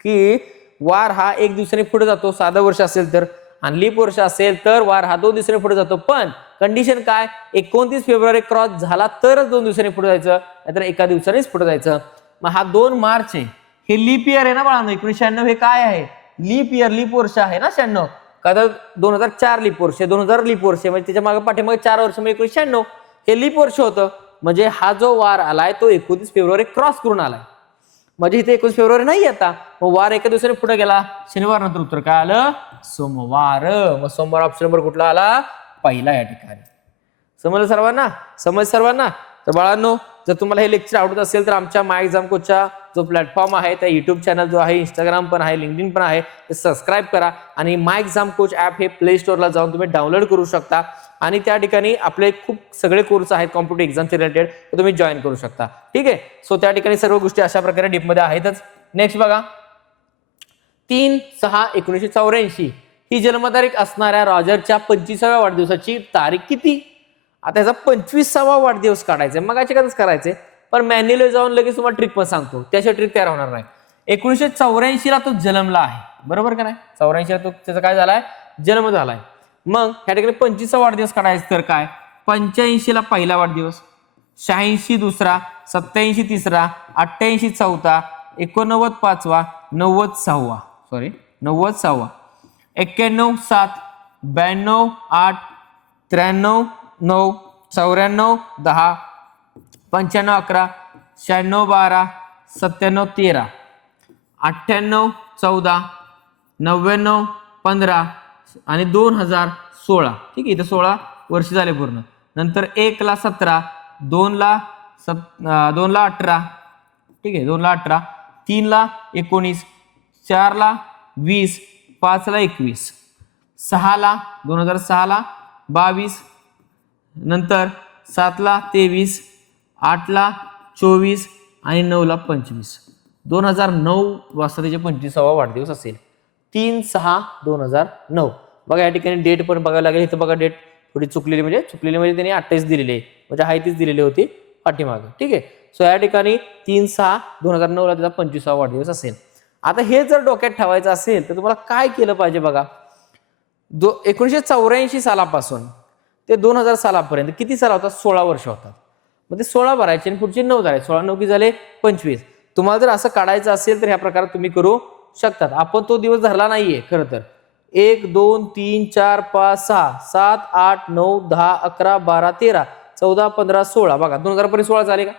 की वार हा एक दिवसाने पुढे जातो, साधं वर्ष असेल तर, आणि लीप वर्ष असेल तर वार हा 2 दिवसांनी पुढे जातो. पण कंडिशन काय? 29 फेब्रुवारी क्रॉस झाला तरच 2 दिवसांनी पुढे जायचं, नाहीतर एका दिवसानेच पुढे जायचं. मग हा 2 मार्च आहे, हे लीप इयर आहे ना बाळांनो. 1996 हे काय आहे? लीप इयर, लीप वर्ष आहे ना 96. का तर 2004 लीप वर्ष, 2000 लीप वर्ष, म्हणजे त्याच्या मागे पाठीमागे 4 वर्ष, म्हणजे 1996 हे लीप वर्ष होतं. म्हणजे हा जो वार आलाय तो 29 फेब्रुवारी क्रॉस करून आलाय. म्हणजे इथे 29 फेब्रुवारी नाही आता, मग वार एका दिवसाने पुढे गेला. शनिवार नंतर उत्तर काय आलं? सोमवार. मग सोमवार ऑप्शन नंबर कुठला आला? पहिला या ठिकाणी. समजलं सर्वांना? सर्वांना? तर बाळांनो, जर तुम्हाला हे लेक्चर आवडत असेल तर आमच्या माय एक्झाम कोचचा जो प्लॅटफॉर्म आहे, त्या युट्यूब चॅनल जो आहे, इंस्टाग्राम पण आहे, लिंक्डइन पण आहे, ते सबस्क्राईब करा. आणि माय एक्झाम कोच ऍप हे प्ले स्टोअरला जाऊन तुम्ही डाउनलोड करू शकता. आणि त्या ठिकाणी आपले खूप सगळे कोर्स आहेत कॉम्पिटिटिव्ह एक्झामचे रिलेटेड, ते तुम्ही जॉईन करू शकता. ठीक आहे, सो त्या ठिकाणी सर्व गोष्टी अशा प्रकारे डीपमध्ये आहेतच. नेक्स्ट बघा, 3/6/1984 ही जन्मतारीख असणाऱ्या रॉजरच्या 25व्या वाढदिवसाची तारीख किती? आता याचा 25वा वाढदिवस काढायचा, मग कधीच करायचे, पण मॅन्युअली जाऊन लगेच तुम्हाला ट्रिक पण सांगतो, त्याशिवाय ट्रिक तयार होणार नाही. 1984 ला तो जन्मला आहे, बरोबर का नाही? 84 ला तो त्याचा काय झालाय? जन्म झालाय. मग ह्या ठिकाणी 25वा वाढदिवस काढायचा तर काय? 85 ला पहिला वाढदिवस, 86 दुसरा, 87 तिसरा, 88 चौथा, 89 पाचवा, 90 सहावा, 91 7, 92 8, 93 9, 94 10, 95 11 96 12 97 13 98 14 99 15 आणि 2016. ठीक आहे, इथं 16 वर्ष झाले पूर्ण. नंतर 1 ला 17, 2 ला 18, ठीक आहे 2 ला 18, 3 ला 19, 4 ला 20, 5 ला 21, 6 ला 2006 ला 22, नंतर 7 ला 23, 8 ला 24 आणि 9 ला 25. 2009 वाजता त्याचे 25वा वाढदिवस असेल. 3/6/2009. बघा या ठिकाणी डेट पण बघायला लागेल. इथं बघा डेट थोडी चुकलेली म्हणजे त्यांनी 28 दिलेली आहे, म्हणजे हाय तीच दिलेली होती पाठीमागे. ठीक आहे, सो या ठिकाणी 3/6/2009 ला त्याचा 25वा वाढदिवस असेल. आता हे जर डोक्यात ठेवायचं असेल तर तुम्हाला काय केलं पाहिजे बघा. 1984 सालापासून ते 2000 सालापर्यंत किती साल होतात? 16 वर्ष होतात. मग ते 16 भरायचे आणि पुढचे 9 झाले. 16 9 की झाले 25. तुम्हाला जर असं काढायचं असेल तर ह्या प्रकारात तुम्ही करू शकतात. आपण तो दिवस धरला नाहीये खरं तर. 1 2 3 4 5 6 7 8 9 10 11 12 13 14 15 16. बघा 2000 पर्यंत 16 झाले का?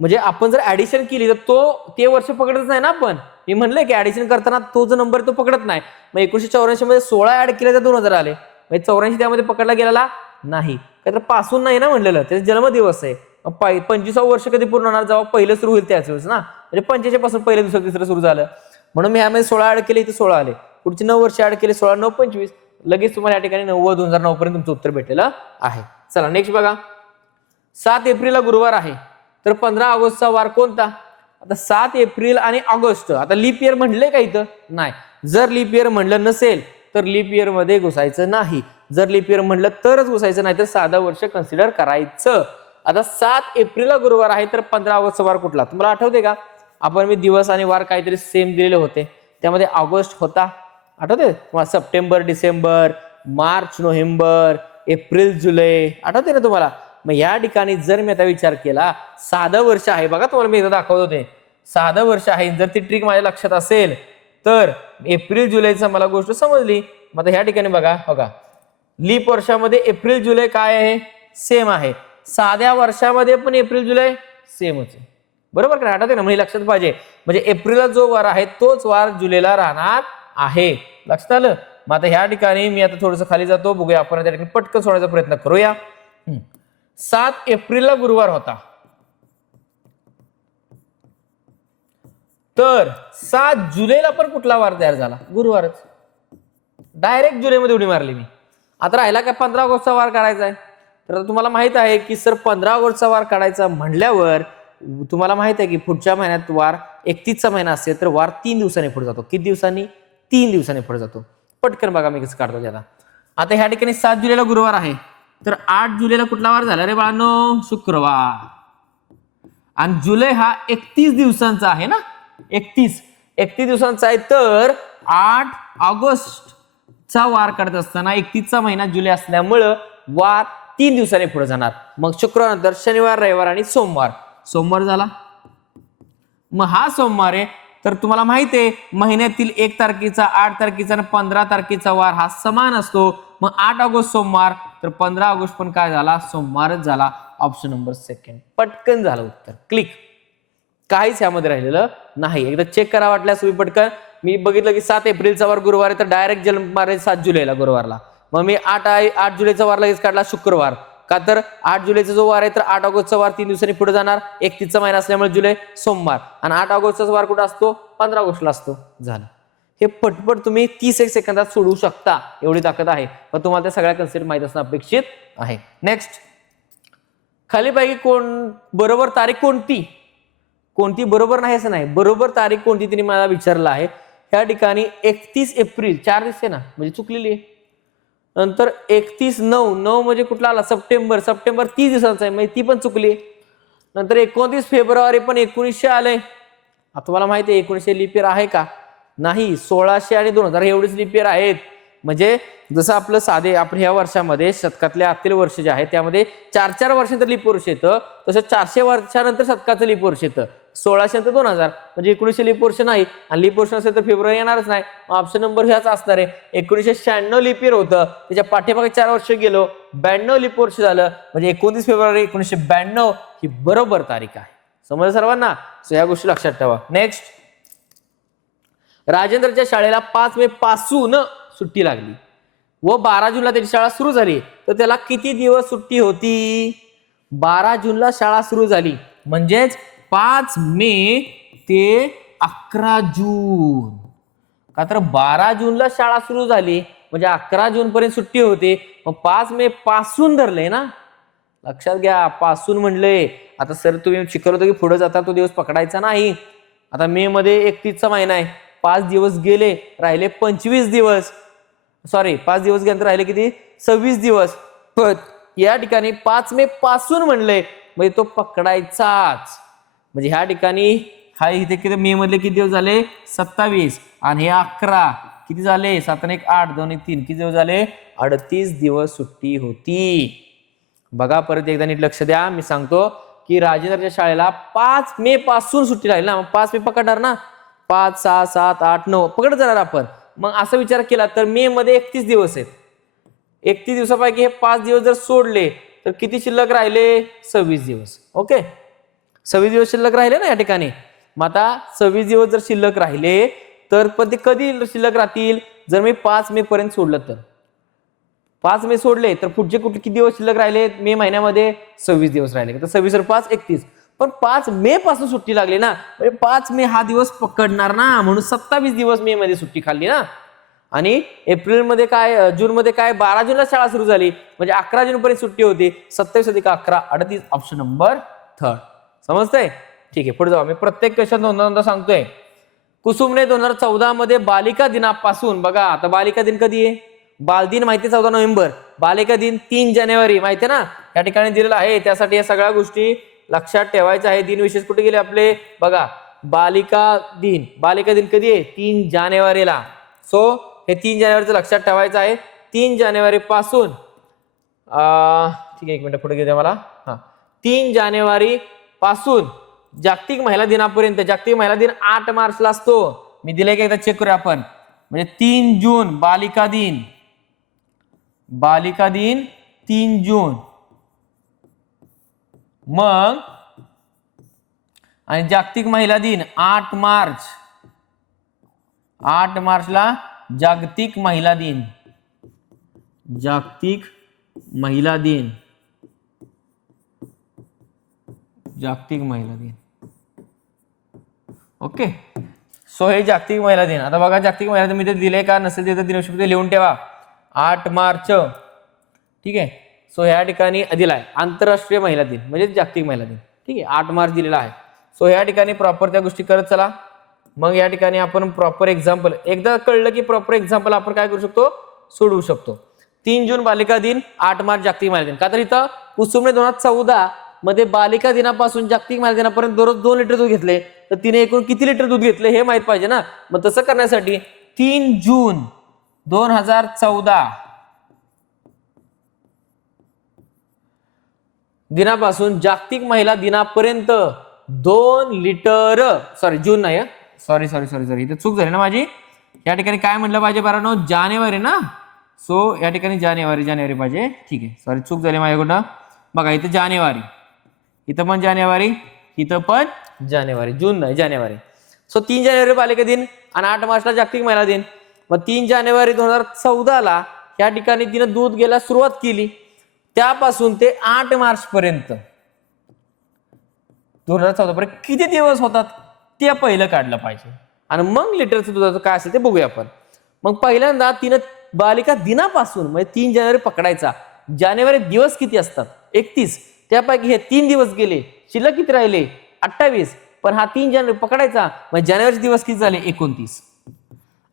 म्हणजे आपण जर ऍडिशन केली तर ते वर्ष पकडत नाही ना. आपण मी म्हणलंय की ऍडिशन करताना तो जो नंबर तो पकडत नाही. मग 1984 मध्ये 16 ऍड केले तर 2000 आले. म्हणजे 84 त्यामध्ये पकडला गेलेला नाही, काय तर पासून नाही ना म्हणलेलं, त्याचा जन्मदिवस आहे. 25वा वर्ष कधी पूर्ण होणार? जेव्हा पहिलं सुरू होईल त्याच वेळेस ना. म्हणजे 85 पासून पहिलं दुसरं तिसरं सुरू झालं. म्हणून मी ह्यामध्ये 16 ऍड केले, इथे 16 आले. पुढचे 9 वर्ष ऍड केले, 16 9 25. लगेच तुम्हाला या ठिकाणी 9 2009 पर्यंत तुमचं उत्तर भेटलेलं आहे. चला नेक्स्ट बघा. 7 एप्रिलला गुरुवार आहे तर 15 ऑगस्टचा वार कोणता? आता 7 एप्रिल आणि ऑगस्ट, आता लीप इयर म्हणले का इथं? नाही. जर लीप इयर म्हणलं नसेल तर लीप इयर मध्ये घुसायचं नाही. जर लीप इयर म्हणलं तरच घुसायचं, नाही तर साधं वर्ष कन्सिडर करायचं. आता 7 एप्रिलला गुरुवार आहे तर 15 ऑगस्टचा वार कुठला? तुम्हाला आठवते का? आपण मी दिवस आणि वार काहीतरी सेम दिलेले होते. त्यामध्ये ऑगस्ट होता, आठवते? September December, March November, April जुलै, आठवते ना तुम्हाला? मग या ठिकाणी जर मी आता विचार केला, साधं वर्ष आहे बघा, तुम्हाला मी एकदा दाखवत होते, साधं वर्ष आहे. जर ती ट्रिक माझ्या लक्षात असेल तर एप्रिल जुलैचं मला गोष्ट समजली. मग आता ह्या ठिकाणी बघा लीप वर्षामध्ये एप्रिल जुलै काय आहे? सेम आहे. साध्या वर्षामध्ये पण एप्रिल जुलै सेमच आहे, बरोबर का? आठवते ना? म्हणजे लक्षात पाहिजे. म्हणजे एप्रिलला जो वार आहे तोच वार जुलैला राहणार आहे. लक्षात आलं? मग आता ह्या ठिकाणी मी आता थोडंसं खाली जातो, बघूया आपण त्या ठिकाणी पटकन सोडण्याचा प्रयत्न करूया. 7 एप्रिलला गुरुवार होता तर 7 जुलैला पण कुठला वार तयार झाला? गुरुवारच. डायरेक्ट जुलैमध्ये उडी मारली मी. आता राहिला काय 15 ऑगस्टचा वार काढायचा आहे. तर तुम्हाला माहित आहे की सर 15 ऑगस्टचा वार काढायचा म्हणल्यावर तुम्हाला माहित आहे की पुढच्या महिन्यात वार 31चा महिना असेल तर वार 3 दिवसांनी पुढे जातो. किती दिवसांनी? 3 दिवसांनी पुढे जातो. पटकन बघा मी कसं काढतो त्याला. आता ह्या ठिकाणी 7 जुलैला गुरुवार आहे तर 8 जुलैला कुठला वार झाला रे बाळांनो? शुक्रवार. आणि जुलै हा 31 दिवसांचा आहे ना. 31 दिवसांचा आहे तर 8 ऑगस्टचा वार काढत असताना 31चा महिना जुलै असल्यामुळं वार 3 दिवसांनी पुढे जाणार. मग शुक्रवार नंतर शनिवार रविवार आणि सोमवार झाला. मग हा सोमवार आहे तर तुम्हाला माहिती आहे महिन्यातील 1 तारखेचा 8 तारखेचा आणि 15 तारखेचा वार हा समान असतो. मग 8 ऑगस्ट सोमवार तर 15 ऑगस्ट पण काय झाला? सोमवारच झाला. ऑप्शन नंबर 2 पटकन झालं उत्तर. क्लिक. काहीच यामध्ये राहिलेलं नाही. एकदा चेक करा वाटल्यास तुम्ही पटकन. मी बघितलं की 7 एप्रिलचा वार गुरुवार आहे तर डायरेक्ट जन्म मारे 7 जुलैला गुरुवारला. मग मी 8 जुलैचा वार लगेच काढला शुक्रवार. का तर 8 जुलैचा जो वार आहे तर 8 ऑगस्टचा वार 3 दिवसांनी पुढे जाणार. 31चा महिना असल्यामुळे जुलै सोमवार. आणि 8 ऑगस्टचा वार कुठे असतो? 15 ऑगस्टला असतो. झालं. हे पटपट तुम्ही 30 सेकंदात सोडवू शकता, एवढी ताकद आहे. पण तुम्हाला त्या सगळ्या कन्सेप्ट माहित असणं अपेक्षित आहे. नेक्स्ट. खालीपैकी बरोबर तारीख कोणती बरोबर नाही असं नाही, बरोबर तारीख कोणती तिने मला विचारलं आहे. त्या ठिकाणी 31 एप्रिल 4 दिसते ना, म्हणजे चुकलेली आहे. नंतर 31/9 म्हणजे कुठला आला? सप्टेंबर 30 दिवसांचा आहे, म्हणजे ती पण चुकली. नंतर 29 फेब्रुवारी पण 1900 आलंय. आता तुम्हाला माहिती आहे 1900 लीप इयर आहे का? नाही. 1600 आणि 2000 एवढेच लीप इयर आहेत. म्हणजे जसं आपलं साधे आपण ह्या वर्षामध्ये शतकातले आतील वर्ष जे आहे त्यामध्ये 4 वर्षांतर लीप वर्ष येतं, तसं 400 वर्षानंतर शतकाचं लीप वर्ष येतं. 1600 नंतर 2000 म्हणजे 1900 लीप वर्ष नाही आणि लीप वर्ष असेल तर फेब्रुवारी येणारच नाही. ऑप्शन नंबर ह्याच असणार आहे. 1996 लीप इयर होतं, त्याच्या पाठीमागे 4 वर्ष गेलो, 92 लीप वर्ष झालं म्हणजे 29 फेब्रुवारी 1992 ही बरोबर तारीख आहे. समजलं सर्वांना? सो या गोष्टी लक्षात ठेवा. नेक्स्ट, राजेंद्रच्या शाळेला 5 मे पासून सुट्टी लागली व 12 जूनला त्याची शाळा सुरू झाली, तर त्याला किती दिवस सुट्टी होती? 12 जूनला शाळा सुरू झाली म्हणजेच 5 मे ते 11 जून. का तर 12 जूनला शाळा सुरू झाली म्हणजे 11 जून पर्यंत सुट्टी होते. मग 5 मे पासून धरले ना, लक्षात घ्या पासून म्हणले. आता सर तुम्ही शिकवलं होतं की पुढे जाता तो दिवस पकडायचा नाही. आता मे मध्ये 31चा महिना आहे, 5 दिवस गेले, राहिले 25 दिवस. सॉरी 5 दिवस गेल्यानंतर राहिले किती? 26 दिवस. पण या ठिकाणी 5 मे पासून म्हणले म्हणजे तो पकडायचाच. म्हणजे ह्या ठिकाणी हा इथे किती मे मधले किती दिवस झाले? 27 आणि हे 11 किती झाले? 7 आणि 1 8 2 आणि 3 किती दिवस झाले? 38 दिवस सुट्टी होती. बघा परत एकदा नीट लक्ष द्या. मी सांगतो की राजेंद्रच्या शाळेला 5 मे पासून सुट्टी लागली ना, 5 मे पकडणार ना, 5 6 7 8 9 पकडत जाणार आपण. मग असा विचार केला तर मे मध्ये 31 दिवस आहेत. 31 दिवसापैकी हे 5 दिवस जर सोडले तर किती शिल्लक राहिले? 26 दिवस. ओके, 26 दिवस शिल्लक राहिले ना या ठिकाणी. मग आता 26 दिवस जर शिल्लक राहिले तर पण ते कधी शिल्लक राहतील? जर मी 5 मे पर्यंत सोडलं तर. 5 मे सोडले तर पुढचे कुठले किती दिवस शिल्लक राहिले? मे महिन्यामध्ये 26 दिवस राहिले. तर 26 + 5 31. पण 5 मे पासून सुट्टी लागली ना, म्हणजे 5 मे हा दिवस पकडणार ना, म्हणून 27 दिवस मे मध्ये सुट्टी खाल्ली ना. आणि एप्रिल मध्ये काय, जून मध्ये काय, 12 जूनला शाळा सुरू झाली म्हणजे 11 जून पर्यंत सुट्टी होती. 27 + 11 38. Option number 3. समजतंय? ठीक आहे, पुढे जाऊ. मी प्रत्येक क्वेश्चन दोनदा सांगतोय. कुसुमने 2014 मध्ये बालिका दिनापासून, बघा आता बालिका दिन कधी आहे? बालदिन माहिती 14 नोव्हेंबर, बालिका दिन 3 जानेवारी माहिती आहे ना, या ठिकाणी दिलेला आहे. त्यासाठी या सगळ्या गोष्टी लक्षात ठेवायच्या आहे. दिन विशेष कुठे गेले आपले? बघा बालिका दिन कधी आहे? 3 जानेवारीला. सो हे 3 जानेवारीचं लक्षात ठेवायचं आहे. 3 जानेवारी पासून ठीक आहे, 1 मिनिट पुढे घेऊ मला. 3 जानेवारी पासून जागतिक महिला दिनापर्यंत. जागतिक महिला दिन 8 मार्चला असतो. मी दिले का एकदा चेक करूया आपण. म्हणजे 3 जून बालिका दिन 3 जून. मग आणि जागतिक महिला दिन 8 मार्च. 8 मार्चला जागतिक महिला दिन. जागतिक महिला दिन. ओके, सो हे जागतिक महिला दिन. आता बघा जागतिक महिला दिन मी ते दिले का नसेल ते दिनविशेष लिहून ठेवा. 8 मार्च. ठीक आहे, सो ह्या ठिकाणी दिलाय आंतरराष्ट्रीय महिला दिन म्हणजे जागतिक महिला दिन. ठीक आहे, 8 मार्च दिलेला आहे. सो ह्या ठिकाणी प्रॉपर त्या गोष्टी करत चला. मग या ठिकाणी आपण प्रॉपर एक्झाम्पल, एकदा कळलं की प्रॉपर एक्झाम्पल आपण काय करू शकतो? सोडवू शकतो. 3 जून बालिका दिन, 8 मार्च जागतिक महिला दिन. का तर इथं कुसुमने 2014 मध्ये बालिका दिनापासून जागतिक महिला दिनापर्यंत दररोज 2 लिटर दूध घेतले, तर तिने एकूण किती लिटर दूध घेतले हे माहित पाहिजे ना. मग तसं करण्यासाठी 3 जून 2014 दिनापासून जागतिक महिला दिनापर्यंत 2 लिटर, सॉरी जून नाही, सॉरी इथे चूक झाली ना माझी. या ठिकाणी काय म्हटलं पाहिजे बारांनो? जानेवारी ना. सो या ठिकाणी जानेवारी पाहिजे. ठीक आहे, सॉरी चूक झाली माझ्याकडनं. बघा इथे जानेवारी, इथं पण जानेवारी, इथं पण जानेवारी, जून नाही जानेवारी. सो 3 जानेवारी बालिका दिन आणि 8 मार्चला जागतिक महिला दिन. मग 3 जानेवारी 2014ला या ठिकाणी तिने दूध घ्यायला सुरुवात केली. त्यापासून ते 8 मार्च पर्यंत 2014 पर्यंत किती दिवस होतात ते पहिलं काढलं पाहिजे. आणि मग लिटरचं दुधाचं काय असेल ते बघूया आपण. मग पहिल्यांदा तिनं बालिका दिनापासून म्हणजे 3 जानेवारी पकडायचा. जानेवारी दिवस किती असतात? 31. त्यापैकी हे 3 दिवस गेले, शिल्लक किती राहिले? 28. पण हा 3 जानेवारी पकडायचा म्हणजे जानेवारीचे दिवस किती झाले? 29.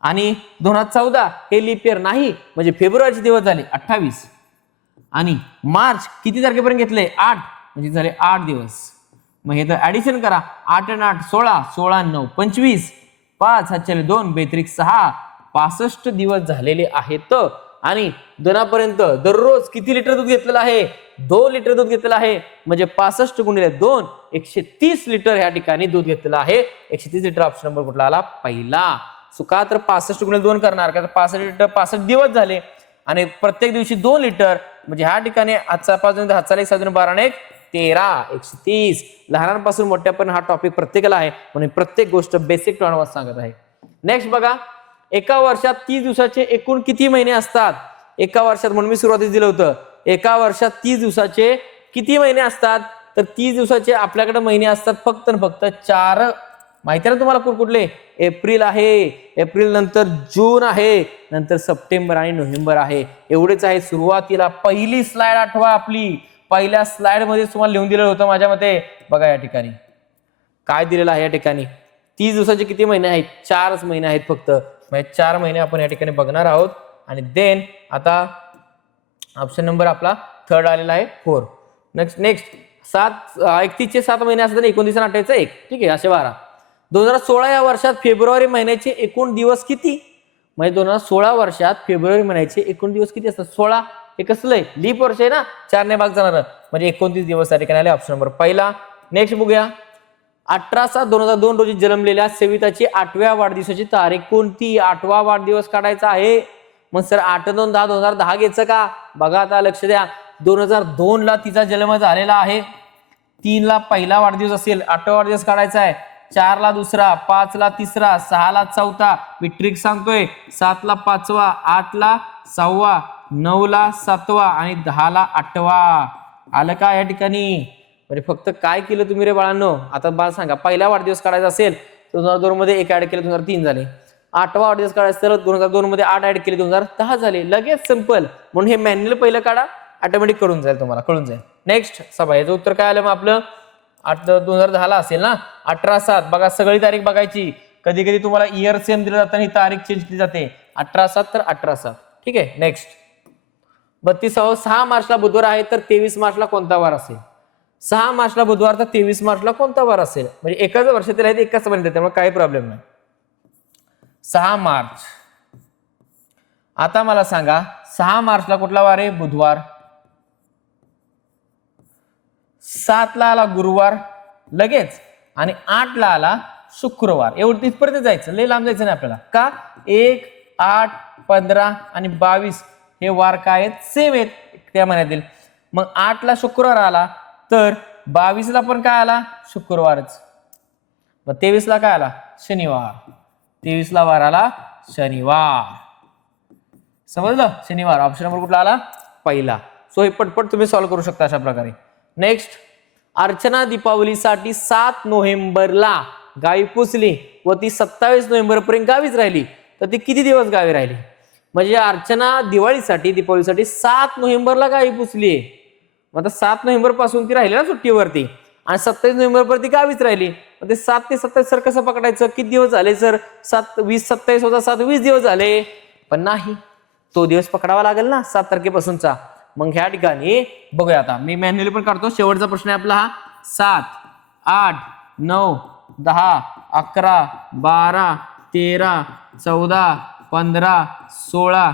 आणि 2014 हे लीप इयर नाही म्हणजे फेब्रुवारीचे दिवस झाले 28. आणि मार्च किती तारखेपर्यंत घेतले? 8 म्हणजे झाले 8 दिवस. मग हे तर ऍडिशन करा. 8 आणि 8 16, 16 आणि 9 25, 5 हात 2 बेत्रिक 6 65 दिवस झालेले आहेत. आणि दोनापर्यंत दररोज किती लिटर दूध घेतलेलं आहे? 2 लिटर दूध घेतलेलं आहे. म्हणजे 65 गुणिले 2 130 लिटर या ठिकाणी दूध घेतलेलं आहे. 130 लिटर ऑप्शन नंबर कुठला आला? पहिला. सुका तर 65 गुणिले 2 करणार का? 65 लिटर 65 दिवस झाले आणि प्रत्येक दिवशी 2 लिटर म्हणजे ह्या ठिकाणी आजचा 5 हातचा 1 7 12 1 13 130. लहानांपासून मोठ्यापर्यंत हा टॉपिक प्रत्येकाला आहे म्हणून प्रत्येक गोष्ट बेसिक टू ऍडव्हान्स सांगत आहे. नेक्स्ट बघा, एका वर्षात 30 दिवसाचे एकूण किती महिने असतात? एका वर्षात म्हणून मी सुरुवातीला दिलं होतं एका वर्षात 30 दिवसाचे किती महिने असतात? तर 30 दिवसाचे आपल्याकडे महिने असतात फक्त आणि फक्त 4. माहिती आहे ना तुम्हाला कुठले? एप्रिल आहे, एप्रिल नंतर जून आहे, नंतर सप्टेंबर आणि नोव्हेंबर आहे. एवढेच आहे. सुरुवातीला पहिली स्लाइड आठवा आपली. पहिल्या स्लाइड मध्ये तुम्हाला लिहून दिलेलं होतं माझ्या मते. बघा या ठिकाणी काय दिलेलं आहे. या ठिकाणी 30 दिवसाचे किती महिने आहेत? 4 महिने आहेत फक्त. म्हणजे 4 महिने आपण या ठिकाणी बघणार आहोत. आणि देन आता ऑप्शन नंबर आपला थर्ड आलेला आहे 4. नेक्स्ट 31 चे 7 महिने असतात, 29 आणि 28 1. ठीक आहे, असे 12. 2016 या वर्षात फेब्रुवारी महिन्याचे एकूण दिवस किती? म्हणजे 2016 वर्षात फेब्रुवारी महिन्याचे एकूण दिवस किती असतात? 16. हे कसलं आहे? लीप वर्ष आहे ना, 4 ने भाग जाणार म्हणजे 29 दिवस या ठिकाणी आले. ऑप्शन नंबर पहिला. नेक्स्ट बघूया, 18/7/2002 रोजी जन्मलेल्या सविताची 8व्या वाढदिवसाची तारीख कोणती? 8वा वाढदिवस काढायचा आहे. मग सर 8/2/10/2010 घ्यायचं का? बघा आता लक्ष द्या. 2002 ला तिचा जन्म झालेला आहे. 3 ला पहिला वाढदिवस असेल, 8वा वाढदिवस काढायचा आहे. 4 ला दुसरा, 5 ला तिसरा, 6 ला चौथा, मी ट्रिक सांगतोय, 7 ला 5वा, 8 ला 6वा, 9 ला 7वा आणि 10 ला 8वा. आलं का या ठिकाणी? म्हणजे फक्त काय केलं तुम्ही रे बाळांनो? आता बाळ सांगा, पहिला वाढदिवस काढायचा असेल 2002 मध्ये 1 ऍड केले 2003 झाले. 8वा वाढदिवस काढायचा तर 2002 मध्ये 8 ऍड केले 2010 झाले. लगेच सिंपल. म्हणून हे मॅन्युअल पहिलं काढा, ऑटोमॅटिक कळून जाईल, तुम्हाला कळून जाईल. नेक्स्ट सभा, याचं उत्तर काय आलं मग आपलं? 2010 ला असेल ना. 18/7 बघा, सगळी तारीख बघायची. कधी कधी तुम्हाला इयर सेम दिलं जातं आणि तारीख चेंज केली जाते. 18/7 तर 18/7. ठीक आहे. नेक्स्ट 32 6 मार्चला बुधवार आहे तर 23 मार्चला कोणता वार असेल? 6 मार्चला बुधवार तर 23 मार्चला कोणता वार असेल? म्हणजे एकाच वर्षातील आहेत, एकाच महिन्यात, त्यामुळे काही प्रॉब्लेम नाही. 6 मार्च. आता मला सांगा 6 मार्चला कुठला वार आहे? बुधवार. 7 ला आला गुरुवार लगेच आणि 8 ला आला शुक्रवार. एवढं तिथपर्यंत जायचं, लय लांब जायचं नाही आपल्याला. का? 1, 8, 15 आणि 22 हे वार काय आहेत? सेम आहेत त्या महिन्यातील. मग 8 ला शुक्रवार आला तर 22 ला पण काय आला? शुक्रवारच. मग 23 ला काय आला? शनिवार. 23 ला वार आला शनिवार. समजलं? शनिवार. ऑप्शन नंबर कुठला आला? पहिला. सो हे पटपट तुम्ही सॉल्व्ह करू शकता अशा प्रकारे. नेक्स्ट, अर्चना दीपावलीसाठी 7 नोव्हेंबरला गावी पोचली व ती 27 नोव्हेंबर पर्यंत गावीच राहिली, तर ती किती दिवस गावी राहिली? म्हणजे अर्चना दिवाळीसाठी दीपावलीसाठी 7 नोव्हेंबरला गावी पोचली. मग आता 7 नोव्हेंबर पासून ती राहिली ना सुट्टीवरती आणि 27 नोव्हेंबर पर्यंत ती गावीच राहिली. मग ते 7 ते 27 सर कसं पकडायचं? किती दिवस झाले सर? 7 20 27 होता 7 20 दिवस झाले. पण नाही, तो दिवस पकडावा लागेल ना 7 तारखेपासूनचा. मग ह्या ठिकाणी बघूया, आता मी मॅन्युअली पण काढतो. शेवटचा प्रश्न आहे आपला हा. 7 8 9 10 11 12 13 14 15 16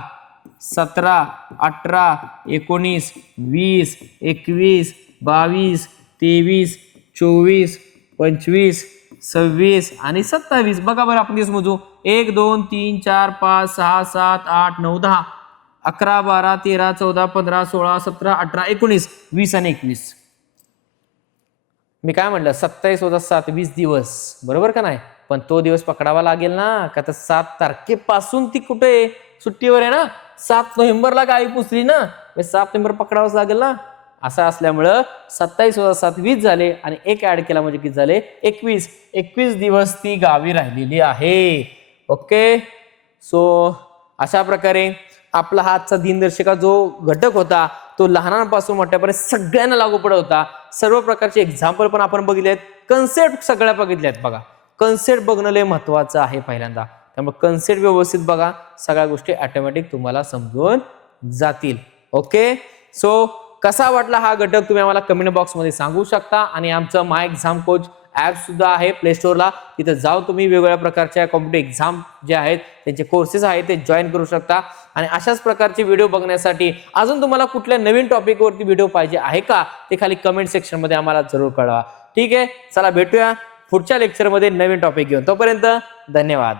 17 18 19 20 21 22 23 24 25 26 आणि 27. बघा बरं, आपण दिवस मोजू. 1 2 3 4 5 6 7 8 9 10 11 12 13 14 15 16 17 18 19 20 आणि 21. मी काय म्हटलं? 27 होता 7 20 दिवस, बरोबर का नाही? पण तो दिवस पकडावा लागेल ना, का तर 7 तारखेपासून ती कुठे सुट्टीवर आहे ना. 7 नोव्हेंबरला गावी पोचली ना, 7 नोव्हेंबर पकडावंच लागेल ना. असं असल्यामुळं 27 होता 7 20 झाले आणि 1 ऍड केला म्हणजे किती झाले? 21. 21 दिवस ती गावी राहिलेली आहे. ओके. सो अशा प्रकारे आपला हा आजचा दिनदर्शिका जो घटक होता तो लहानांपासून मोठ्यापर्यंत सगळ्यांना लागू पडत होता. सर्व प्रकारचे एक्झाम्पल पण आपण बघितले आहेत, कन्सेप्ट सगळ्या बघितल्या आहेत. बघा, कन्सेप्ट बघणं लय महत्वाचं आहे पहिल्यांदा. त्यामुळे कन्सेप्ट व्यवस्थित बघा, सगळ्या गोष्टी ऑटोमॅटिक तुम्हाला समजून जातील. ओके. सो कसा वाटला हा घटक तुम्ही आम्हाला कमेंट बॉक्समध्ये सांगू शकता आणि आमचं माय एक्झाम कोच ॲप सुद्धा आहे प्ले स्टोअरला, तिथे जाऊन तुम्ही वेगवेगळ्या प्रकारच्या कॉम्पिटेटिव्ह एक्झाम जे आहेत त्यांचे कोर्सेस आहेत ते जॉईन करू शकता. आणि अशाच प्रकारचे व्हिडिओ बघण्यासाठी अजून तुम्हाला कुठल्या नवीन टॉपिकवरती व्हिडिओ पाहिजे आहे का ते खाली कमेंट सेक्शन मध्ये आम्हाला जरूर कळवा. ठीक आहे, चला भेटूया पुढच्या लेक्चरमध्ये नवीन टॉपिक घेऊन. तोपर्यंत धन्यवाद.